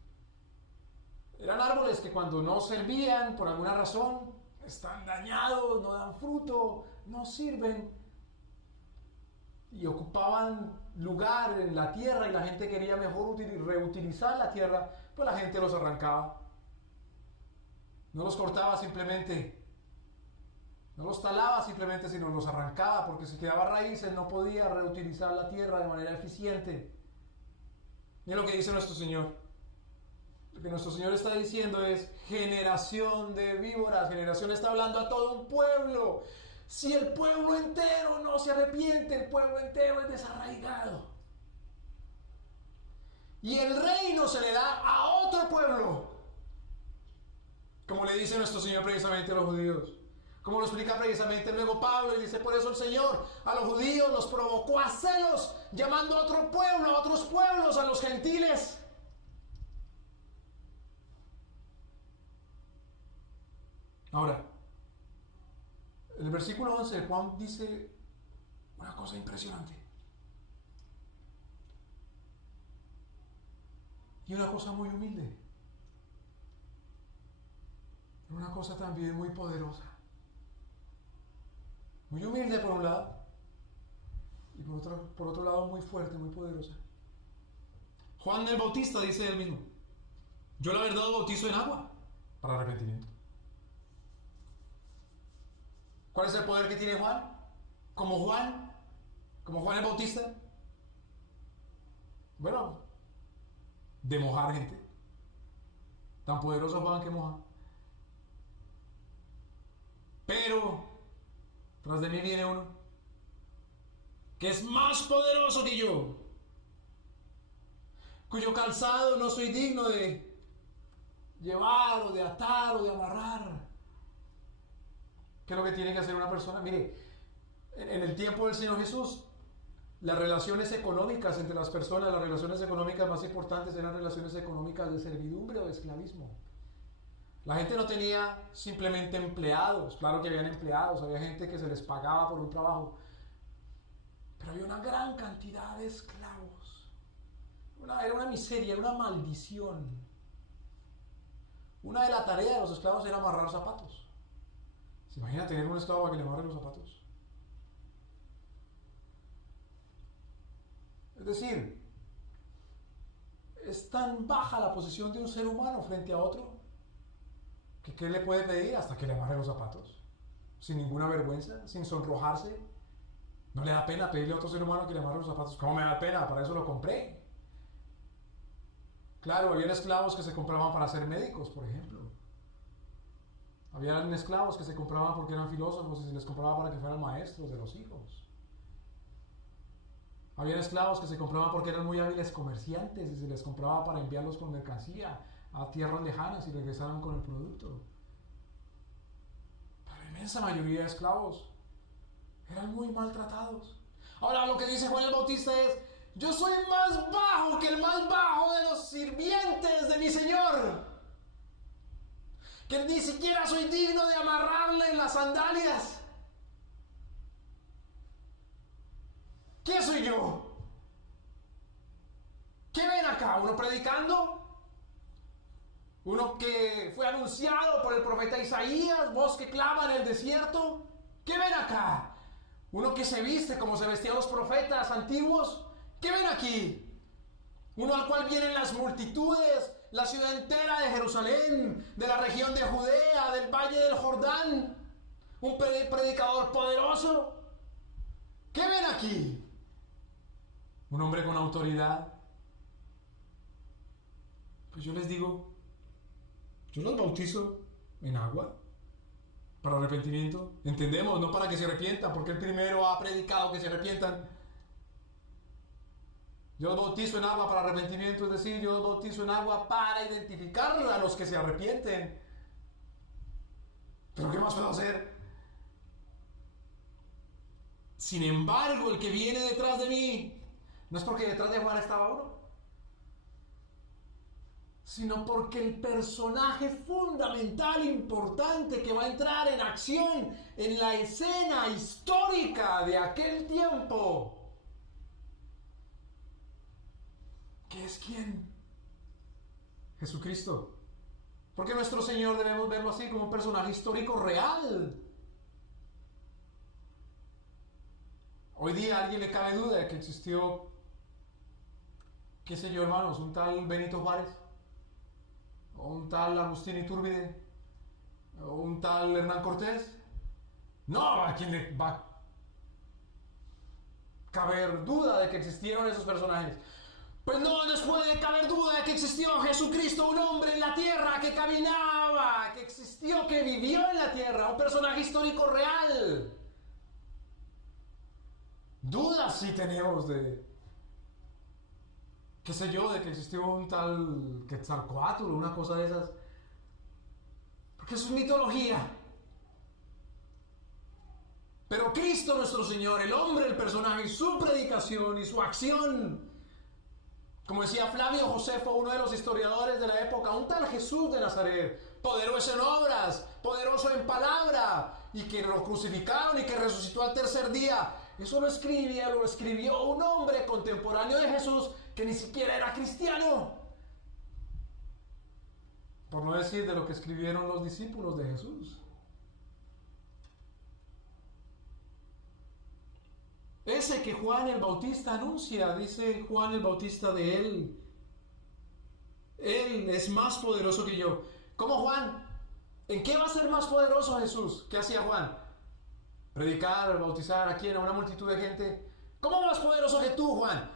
Eran árboles que cuando no servían por alguna razón, están dañados, no dan fruto, no sirven y ocupaban lugar en la tierra y la gente quería mejor reutilizar la tierra, pues la gente los arrancaba. No los cortaba simplemente, no los talaba simplemente, sino los arrancaba, porque si quedaba raíces no podía reutilizar la tierra de manera eficiente. Miren lo que dice nuestro Señor. Lo que nuestro Señor está diciendo es generación de víboras. Generación está hablando a todo un pueblo. Si el pueblo entero no se arrepiente, el pueblo entero es desarraigado. Y el reino se le da a otro pueblo. Como le dice nuestro Señor precisamente a los judíos. Como lo explica precisamente luego Pablo, y dice, por eso el Señor a los judíos los provocó a celos, llamando a otro pueblo, a otros pueblos, a los gentiles. Ahora, en el versículo 11, Juan dice una cosa impresionante. Y una cosa muy humilde. Una cosa también muy poderosa. Muy humilde por un lado, y por otro lado muy fuerte, muy poderosa. Juan el Bautista dice él mismo: yo la verdad bautizo en agua para arrepentimiento. ¿Cuál es el poder que tiene Juan? Como Juan el Bautista. Bueno, de mojar gente. Tan poderoso Juan que moja. Pero tras de mí viene uno que es más poderoso que yo, cuyo calzado no soy digno de llevar o de atar o de amarrar. ¿Qué es lo que tiene que hacer una persona? Mire, en el tiempo del Señor Jesús, las relaciones económicas entre las personas, las relaciones económicas más importantes eran relaciones económicas de servidumbre o de esclavismo. La gente no tenía simplemente empleados. Claro que habían empleados, había gente que se les pagaba por un trabajo, pero había una gran cantidad de esclavos. Era una miseria, era una maldición. Una de las tareas de los esclavos era amarrar zapatos. ¿Se imagina tener un esclavo a que le amarre los zapatos? Es decir, es tan baja la posición de un ser humano frente a otro que ¿qué le puede pedir? Hasta que le amarre los zapatos, sin ninguna vergüenza, sin sonrojarse. No le da pena pedirle a otro ser humano que le amarre los zapatos. ¿Cómo me da pena? Para eso lo compré. Claro, había esclavos que se compraban para ser médicos, por ejemplo. Habían esclavos que se compraban porque eran filósofos y se les compraba para que fueran maestros de los hijos. Habían esclavos que se compraban porque eran muy hábiles comerciantes y se les compraba para enviarlos con mercancía a tierras lejanas y regresaran con el producto. Pero la inmensa mayoría de esclavos eran muy maltratados. Ahora lo que dice Juan el Bautista es: yo soy más bajo que el más bajo de los sirvientes de mi Señor, que ni siquiera soy digno de amarrarle las sandalias. ¿Qué soy yo? ¿Qué ven acá? ¿Uno predicando? ¿Uno que fue anunciado por el profeta Isaías? ¿Voz que clama en el desierto? ¿Qué ven acá? ¿Uno que se viste como se vestían los profetas antiguos? ¿Qué ven aquí? Uno al cual vienen las multitudes, la ciudad entera de Jerusalén, de la región de Judea, del valle del Jordán. Un predicador poderoso. ¿Qué ven aquí? Un hombre con autoridad. Pues yo les digo, yo los bautizo en agua para arrepentimiento. Entendemos, no para que se arrepientan, porque el primero ha predicado que se arrepientan. Yo los bautizo en agua para arrepentimiento, es decir, yo los bautizo en agua para identificar a los que se arrepienten. ¿Pero qué más puedo hacer? Sin embargo, el que viene detrás de mí, no es porque detrás de Juan estaba uno, sino porque el personaje fundamental, importante, que va a entrar en acción en la escena histórica de aquel tiempo, ¿qué es quién? Jesucristo. Porque nuestro Señor debemos verlo así, como un personaje histórico real. Hoy día a alguien le cabe duda de que existió, qué sé yo, hermanos, un tal Benito Juárez, o un tal Agustín Iturbide, o un tal Hernán Cortés. No, ¿a quién le va a caber duda de que existieron esos personajes? Pues no nos puede caber duda de que existió Jesucristo, un hombre en la tierra que caminaba, que existió, que vivió en la tierra, un personaje histórico real. Dudas sí tenemos de, qué sé yo, de que existió un tal Quetzalcóatl o una cosa de esas, porque eso es mitología. Pero Cristo nuestro Señor, el hombre, el personaje, su predicación y su acción, como decía Flavio Josefo, uno de los historiadores de la época, un tal Jesús de Nazaret, poderoso en obras, poderoso en palabra, y que lo crucificaron y que resucitó al tercer día. Eso lo escribió un hombre contemporáneo de Jesús que ni siquiera era cristiano. Por no decir de lo que escribieron los discípulos de Jesús. Ese que Juan el Bautista anuncia, dice Juan el Bautista de él. Él es más poderoso que yo. ¿Cómo Juan? ¿En qué va a ser más poderoso Jesús? ¿Qué hacía Juan? Predicar, bautizar a quién, a una multitud de gente. ¿Cómo más poderoso que tú, Juan?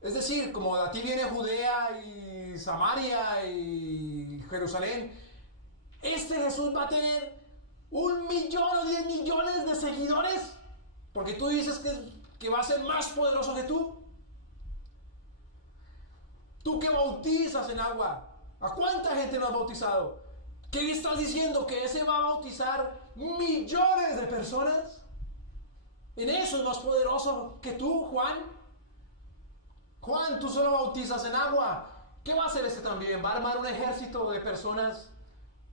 Es decir, como de ti viene Judea y Samaria y Jerusalén, este Jesús va a tener 1 millón o 10 millones de seguidores, porque tú dices que va a ser más poderoso que tú. Tú que bautizas en agua, ¿a cuánta gente no has bautizado? ¿Qué le estás diciendo? ¿Que ese va a bautizar millones de personas? ¿En eso es más poderoso que tú, Juan? Juan, tú solo bautizas en agua. ¿Qué va a hacer ese también? ¿Va a armar un ejército de personas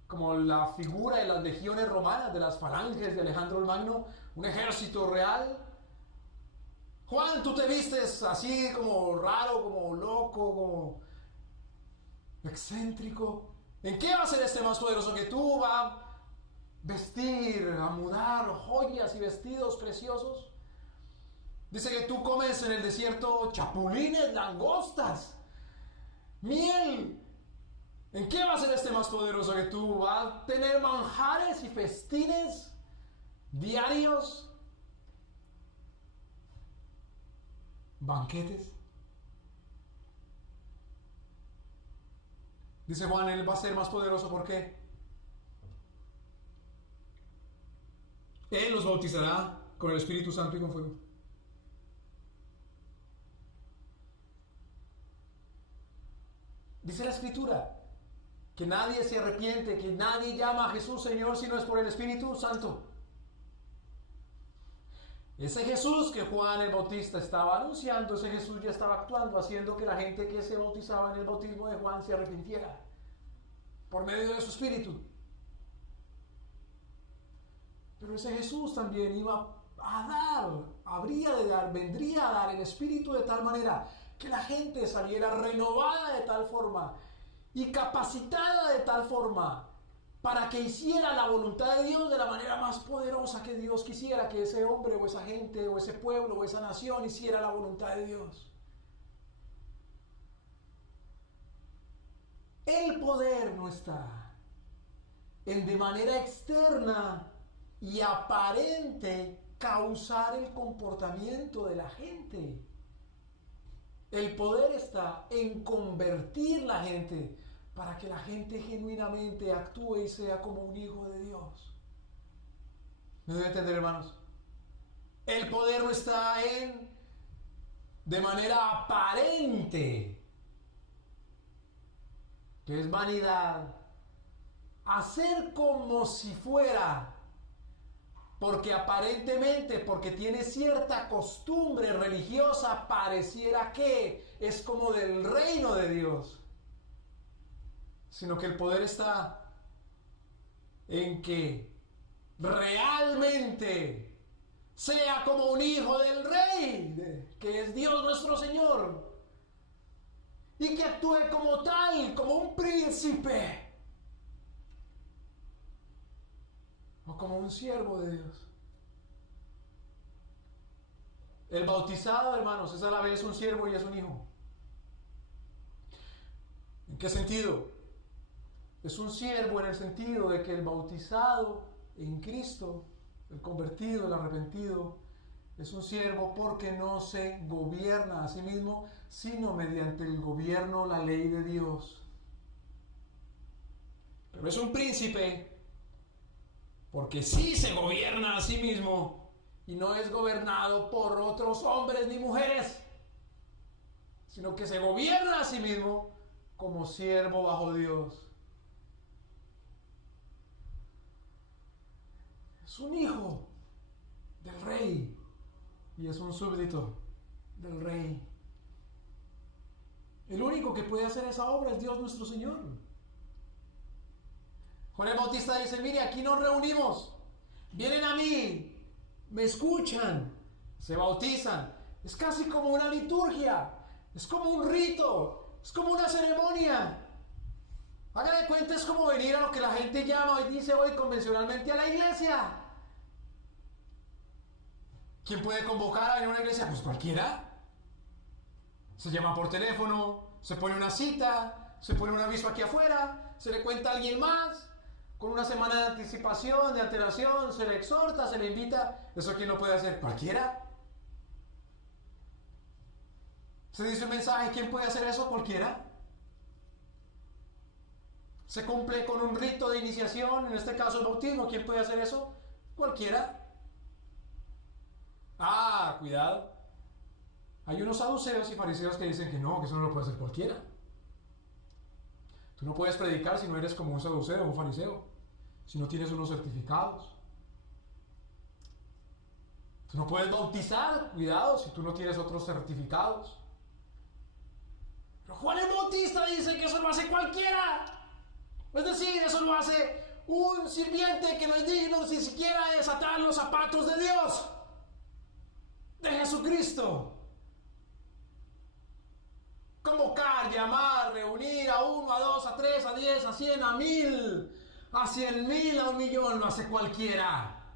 como la figura de las legiones romanas, de las falanges de Alejandro el Magno? ¿Un ejército real? Juan, tú te vistes así como raro, como loco, como excéntrico. ¿En qué va a ser este más poderoso que tú? ¿Va a vestir, a mudar joyas y vestidos preciosos? Dice que tú comes en el desierto chapulines, langostas, miel. ¿En qué va a ser este más poderoso que tú? ¿Va a tener manjares y festines diarios? ¿Banquetes? Dice Juan, él va a ser más poderoso. ¿Por qué? Él los bautizará con el Espíritu Santo y con fuego. Dice la Escritura que nadie se arrepiente, que nadie llama a Jesús Señor si no es por el Espíritu Santo. Ese Jesús que Juan el Bautista estaba anunciando, ese Jesús ya estaba actuando, haciendo que la gente que se bautizaba en el bautismo de Juan se arrepintiera por medio de su Espíritu. Pero ese Jesús también iba a dar, vendría a dar el Espíritu de tal manera que la gente saliera renovada de tal forma y capacitada de tal forma para que hiciera la voluntad de Dios de la manera más poderosa que Dios quisiera que ese hombre o esa gente o ese pueblo o esa nación hiciera la voluntad de Dios. El poder no está en de manera externa y aparente causar el comportamiento de la gente. El poder está en convertir la gente para que la gente genuinamente actúe y sea como un hijo de Dios. ¿Me deben entender, hermanos? El poder no está en de manera aparente, que es vanidad, hacer como si fuera, porque aparentemente, porque tiene cierta costumbre religiosa, pareciera que es como del reino de Dios. Sino que el poder está en que realmente sea como un hijo del rey, que es Dios nuestro Señor, y que actúe como tal, como un príncipe, o como un siervo de Dios. El bautizado, hermanos, es a la vez un siervo y es un hijo. ¿En qué sentido? Es un siervo en el sentido de que el bautizado en Cristo, el convertido, el arrepentido, es un siervo porque no se gobierna a sí mismo, sino mediante el gobierno, la ley de Dios. Pero es un príncipe porque sí se gobierna a sí mismo y no es gobernado por otros hombres ni mujeres, sino que se gobierna a sí mismo como siervo bajo Dios. Es un hijo del rey y es un súbdito del rey. El único que puede hacer esa obra es Dios nuestro Señor. Juan el Bautista dice, mire, aquí nos reunimos, vienen a mí, me escuchan, se bautizan. Es casi como una liturgia, es como un rito, es como una ceremonia. Haga de cuenta, es como venir a lo que la gente llama y dice hoy convencionalmente a la iglesia. ¿Quién puede convocar a una iglesia? Pues cualquiera. Se llama por teléfono, se pone una cita, se pone un aviso aquí afuera, se le cuenta a alguien más, con una semana de anticipación, de antelación, se le exhorta, se le invita. ¿Eso quién lo puede hacer? Cualquiera. Se dice un mensaje, ¿quién puede hacer eso? Cualquiera. Se cumple con un rito de iniciación, en este caso el bautismo, ¿quién puede hacer eso? Cualquiera. Ah, cuidado. Hay unos saduceos y fariseos que dicen que no, que eso no lo puede hacer cualquiera. Tú no puedes predicar si no eres como un saduceo o un fariseo, si no tienes unos certificados. Tú no puedes bautizar, cuidado, si tú no tienes otros certificados. Pero Juan el Bautista dice que eso lo hace cualquiera. Es decir, eso lo hace un sirviente que no es digno ni siquiera de desatar los zapatos de Dios, de Jesucristo. Convocar, llamar, reunir a 1, a 2, a 3, a 10, a 100, a 1000, a 100,000, a 1,000,000, lo hace cualquiera.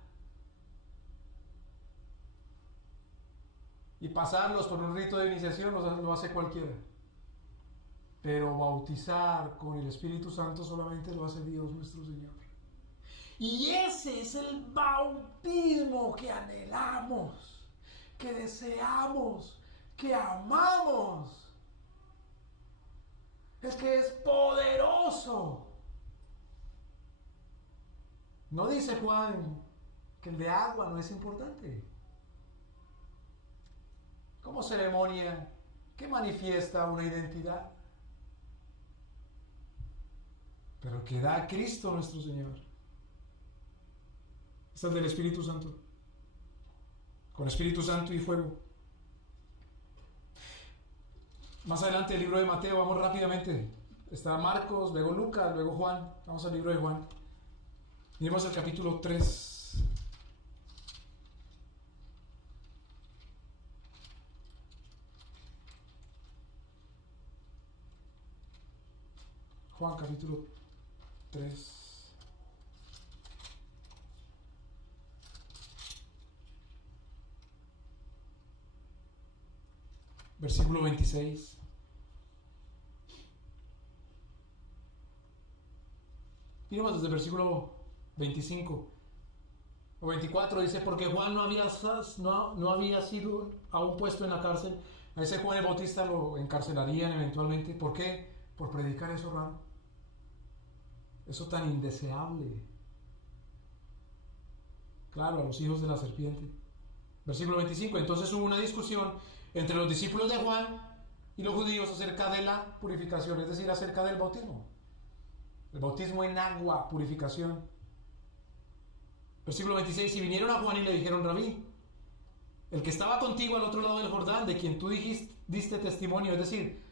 Y pasarlos por un rito de iniciación lo hace cualquiera. Pero bautizar con el Espíritu Santo solamente lo hace Dios nuestro Señor. Y ese es el bautismo que anhelamos, que deseamos, que amamos. El que es poderoso. No dice Juan que el de agua no es importante. Como ceremonia que manifiesta una identidad. Pero el que da a Cristo nuestro Señor es el del Espíritu Santo. Con Espíritu Santo y fuego. Más adelante el libro de Mateo, vamos rápidamente. Está Marcos, luego Lucas, luego Juan. Vamos al libro de Juan. Miremos el capítulo 3. Juan capítulo 3. Versículo 26. Miremos desde el versículo 25 o 24, dice, porque Juan no había sido aún puesto en la cárcel. A ese Juan el Bautista lo encarcelarían eventualmente. ¿Por qué? Por predicar eso raro, eso tan indeseable. Claro, a los hijos de la serpiente. Versículo 25, entonces hubo una discusión entre los discípulos de Juan y los judíos acerca de la purificación, es decir, acerca del bautismo. El bautismo en agua, purificación. Versículo 26, y vinieron a Juan y le dijeron, Rabí, el que estaba contigo al otro lado del Jordán, de quien tú diste testimonio, es decir,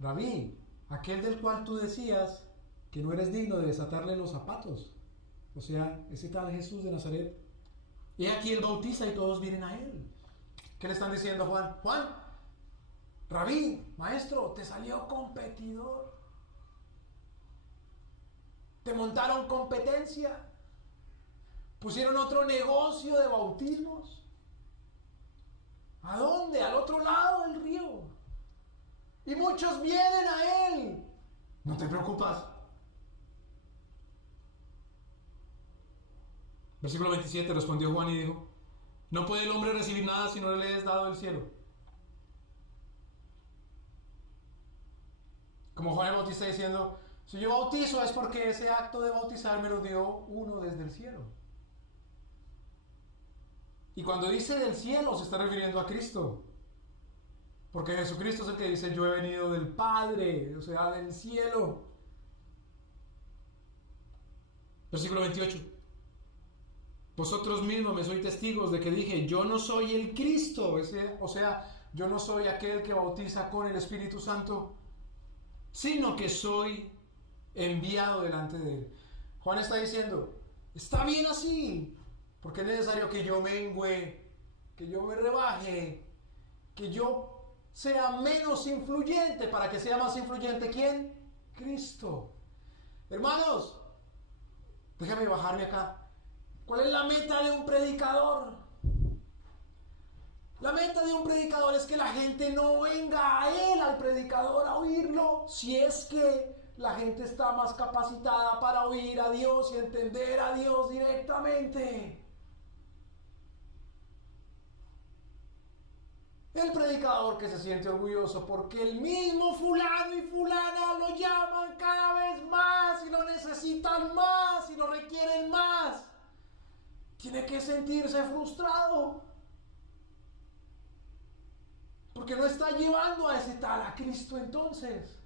Rabí, aquel del cual tú decías que no eres digno de desatarle los zapatos, o sea, ese tal Jesús de Nazaret, y aquí él bautiza y todos vienen a él. ¿Qué le están diciendo a Juan? Juan, Rabí, maestro, te salió competidor. Te montaron competencia. Pusieron otro negocio de bautismos. ¿A dónde? Al otro lado del río. Y muchos vienen a él. No te preocupas. Versículo 27, respondió Juan y dijo, no puede el hombre recibir nada si no le es dado del cielo. Como Juan el Bautista diciendo, si yo bautizo es porque ese acto de bautizar me lo dio uno desde el cielo. Y cuando dice del cielo se está refiriendo a Cristo. Porque Jesucristo es el que dice, yo he venido del Padre, o sea, del cielo. Versículo 28. Vosotros mismos me sois testigos de que dije, yo no soy el Cristo, o sea, yo no soy aquel que bautiza con el Espíritu Santo, sino que soy enviado delante de él. Juan está diciendo, está bien así, porque es necesario que yo mengüe, que yo me rebaje, que yo sea menos influyente para que sea más influyente. ¿Quién? Cristo. Hermanos, déjame bajarme acá. ¿Cuál es la meta de un predicador? La meta de un predicador es que la gente no venga a él, al predicador, a oírlo, si es que la gente está más capacitada para oír a Dios y entender a Dios directamente. El predicador que se siente orgulloso porque el mismo fulano y fulana lo llaman cada vez más y lo necesitan más y lo requieren más, tiene que sentirse frustrado porque no está llevando a ese tal a Cristo. Entonces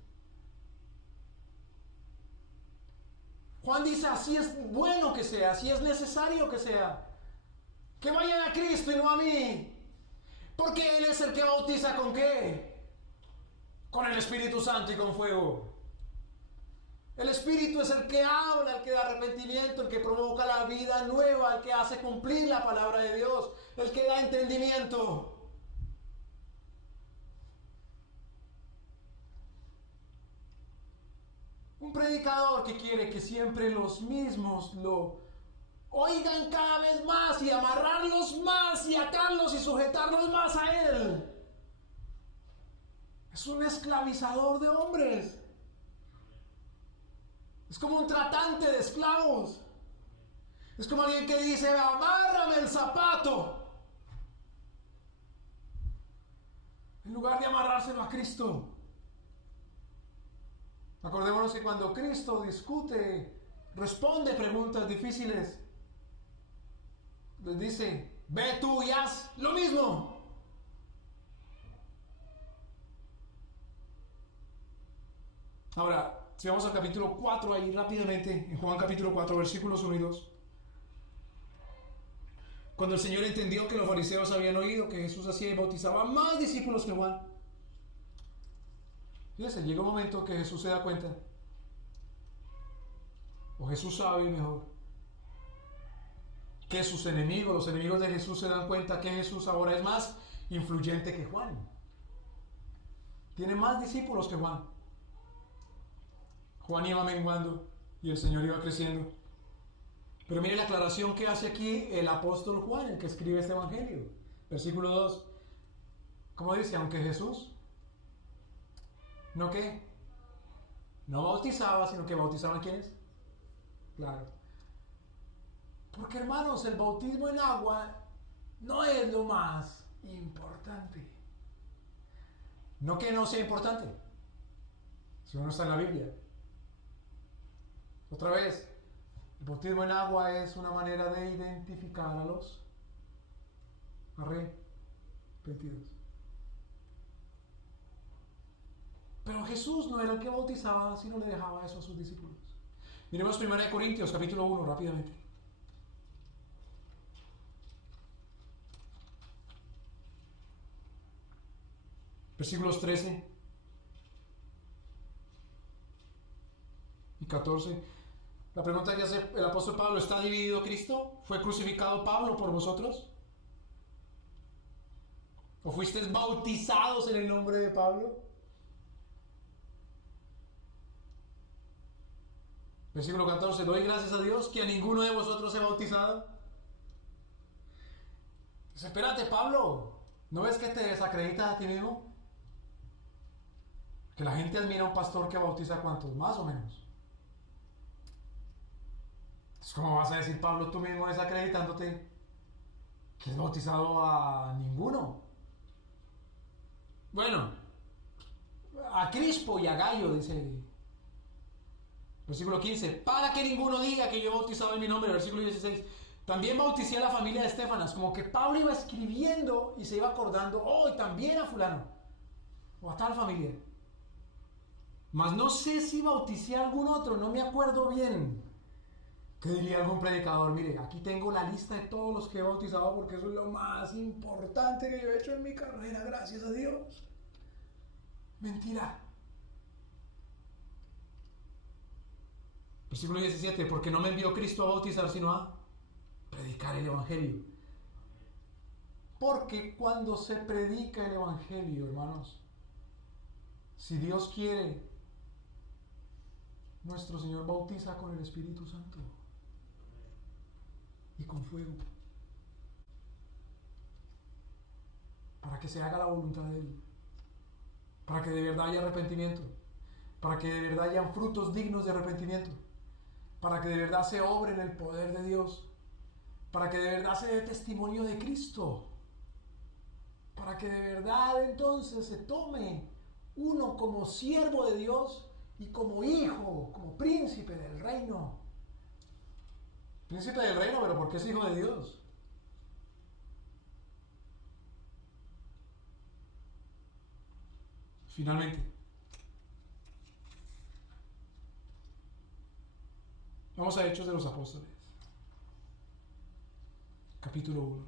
Juan dice, así es bueno que sea, así es necesario que sea, que vayan a Cristo y no a mí. Porque Él es el que bautiza ¿con qué? Con el Espíritu Santo y con fuego. El Espíritu es el que habla, el que da arrepentimiento, el que provoca la vida nueva, el que hace cumplir la palabra de Dios, el que da entendimiento. Un predicador que quiere que siempre los mismos lo oigan cada vez más y amarrarlos más y atarlos y sujetarlos más a él, es un esclavizador de hombres. Es como un tratante de esclavos. Es como alguien que dice, amárrame el zapato, en lugar de amarrárselo a Cristo. Acordémonos que cuando Cristo discute, responde preguntas difíciles, les dice, ve tú y haz lo mismo. Ahora, si vamos al capítulo 4 ahí rápidamente, en Juan capítulo 4, versículos 1 y 2. Cuando el Señor entendió que los fariseos habían oído que Jesús hacía y bautizaba más discípulos que Juan. Fíjense, llega un momento que Jesús se da cuenta, o Jesús sabe mejor, que sus enemigos, los enemigos de Jesús, se dan cuenta que Jesús ahora es más influyente que Juan. Tiene más discípulos que Juan. Juan iba menguando y el Señor iba creciendo. Pero mire la aclaración que hace aquí el apóstol Juan, el que escribe este evangelio. Versículo 2. ¿Cómo dice? Aunque Jesús, ¿no qué? No bautizaba, sino que bautizaban ¿quiénes? Claro. Porque hermanos, el bautismo en agua no es lo más importante. No que no sea importante, si uno está en la Biblia. Otra vez, el bautismo en agua es una manera de identificar a los arrepentidos. Pero Jesús no era el que bautizaba, sino le dejaba eso a sus discípulos. Miremos 1 Corintios capítulo 1 rápidamente. Versículos 13 y 14. La pregunta que hace el apóstol Pablo: ¿está dividido Cristo? ¿Fue crucificado Pablo por vosotros? ¿O fuisteis bautizados en el nombre de Pablo? Versículo 14. Doy gracias a Dios que a ninguno de vosotros he bautizado. Pues espérate, Pablo, ¿no ves que te desacreditas a ti mismo? Que la gente admira a un pastor que bautiza a cuantos, más o menos. Entonces, ¿cómo vas a decir, Pablo, tú mismo desacreditándote, que has bautizado a ninguno? Bueno, a Crispo y a Gallo, dice. Versículo 15. Para que ninguno diga que yo he bautizado en mi nombre. Versículo 16. También bauticé a la familia de Estefanas. Como que Pablo iba escribiendo y se iba acordando, oh, y también a fulano, o a tal familia. Mas no sé si bauticé a algún otro, no me acuerdo bien. ¿Qué diría algún predicador? Mire, aquí tengo la lista de todos los que he bautizado, porque eso es lo más importante que yo he hecho en mi carrera, gracias a Dios. Mentira. Versículo 17. Porque no me envió Cristo a bautizar, sino a predicar el Evangelio. Porque cuando se predica el Evangelio, hermanos, si Dios quiere, nuestro Señor bautiza con el Espíritu Santo y con fuego. para que se haga la voluntad de Él, para que de verdad haya arrepentimiento, para que de verdad hayan frutos dignos de arrepentimiento, para que de verdad se obre en el poder de Dios, para que de verdad se dé testimonio de Cristo, para que de verdad entonces se tome uno como siervo de Dios y como hijo, como príncipe del reino. Príncipe del reino, pero porque es hijo de Dios. Finalmente, vamos a Hechos de los Apóstoles, capítulo 1.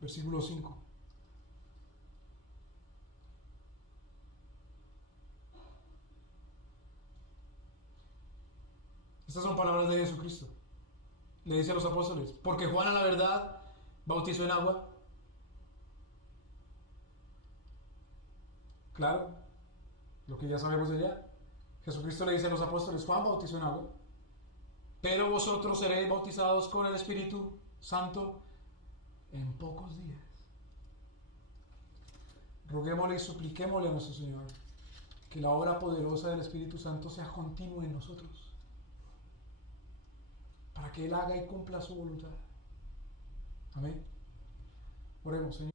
Versículo 5. Estas son palabras de Jesucristo. Le dice a los apóstoles, porque Juan a la verdad bautizó en agua. Claro, lo que ya sabemos de allá. Jesucristo le dice a los apóstoles, Juan bautizó en agua, pero vosotros seréis bautizados con el Espíritu Santo en pocos días. Roguémosle y supliquémosle a nuestro Señor que la obra poderosa del Espíritu Santo sea continua en nosotros, para que Él haga y cumpla su voluntad. Amén. Oremos, Señor.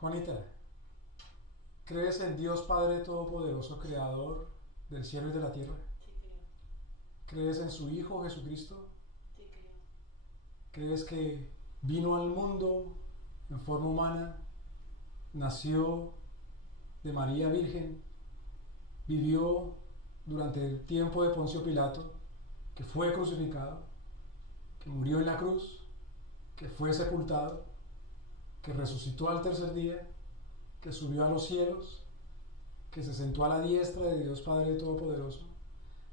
Juanita, ¿crees en Dios Padre Todopoderoso, Creador del cielo y de la tierra? Sí, creo. ¿Crees en su Hijo Jesucristo? Sí, creo. ¿Crees que vino al mundo en forma humana, nació de María Virgen, vivió durante el tiempo de Poncio Pilato, que fue crucificado, que murió en la cruz, que fue sepultado, que resucitó al tercer día, que subió a los cielos, que se sentó a la diestra de Dios Padre Todopoderoso,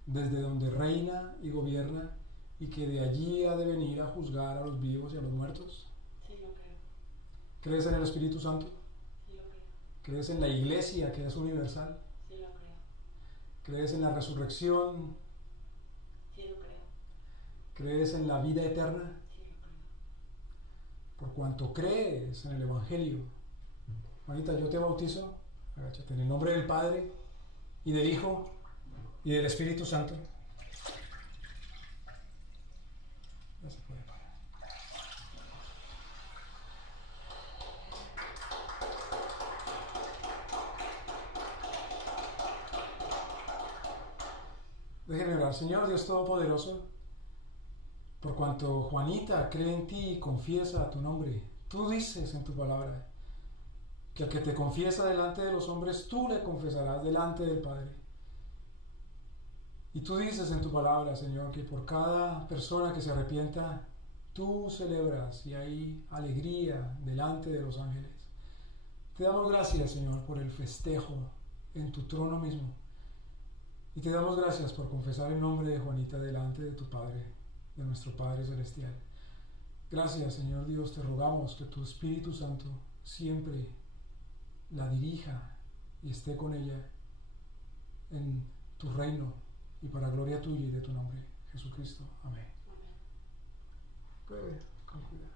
desde donde reina y gobierna, y que de allí ha de venir a juzgar a los vivos y a los muertos? Sí, lo creo. ¿Crees en el Espíritu Santo? Sí, lo creo. ¿Crees en la Iglesia, que es universal? Sí, lo creo. ¿Crees en la resurrección? Sí, lo creo. ¿Crees en la vida eterna? Sí, lo creo. Por cuanto crees en el Evangelio. Juanita, yo te bautizo, agáchate, en el nombre del Padre, y del Hijo, y del Espíritu Santo. Ya se puede parar. Déjeme orar. Señor Dios Todopoderoso, por cuanto Juanita cree en ti y confiesa tu nombre, tú dices en tu palabra que al que te confiesa delante de los hombres, tú le confesarás delante del Padre. Y tú dices en tu palabra, Señor, que por cada persona que se arrepienta, tú celebras y hay alegría delante de los ángeles. Te damos gracias, Señor, por el festejo en tu trono mismo. Y te damos gracias por confesar el nombre de Juanita delante de tu Padre, de nuestro Padre Celestial. Gracias, Señor Dios, te rogamos que tu Espíritu Santo siempre la dirija y esté con ella en tu reino y para gloria tuya y de tu nombre, Jesucristo. Amén. Amén. Puede con cuidado.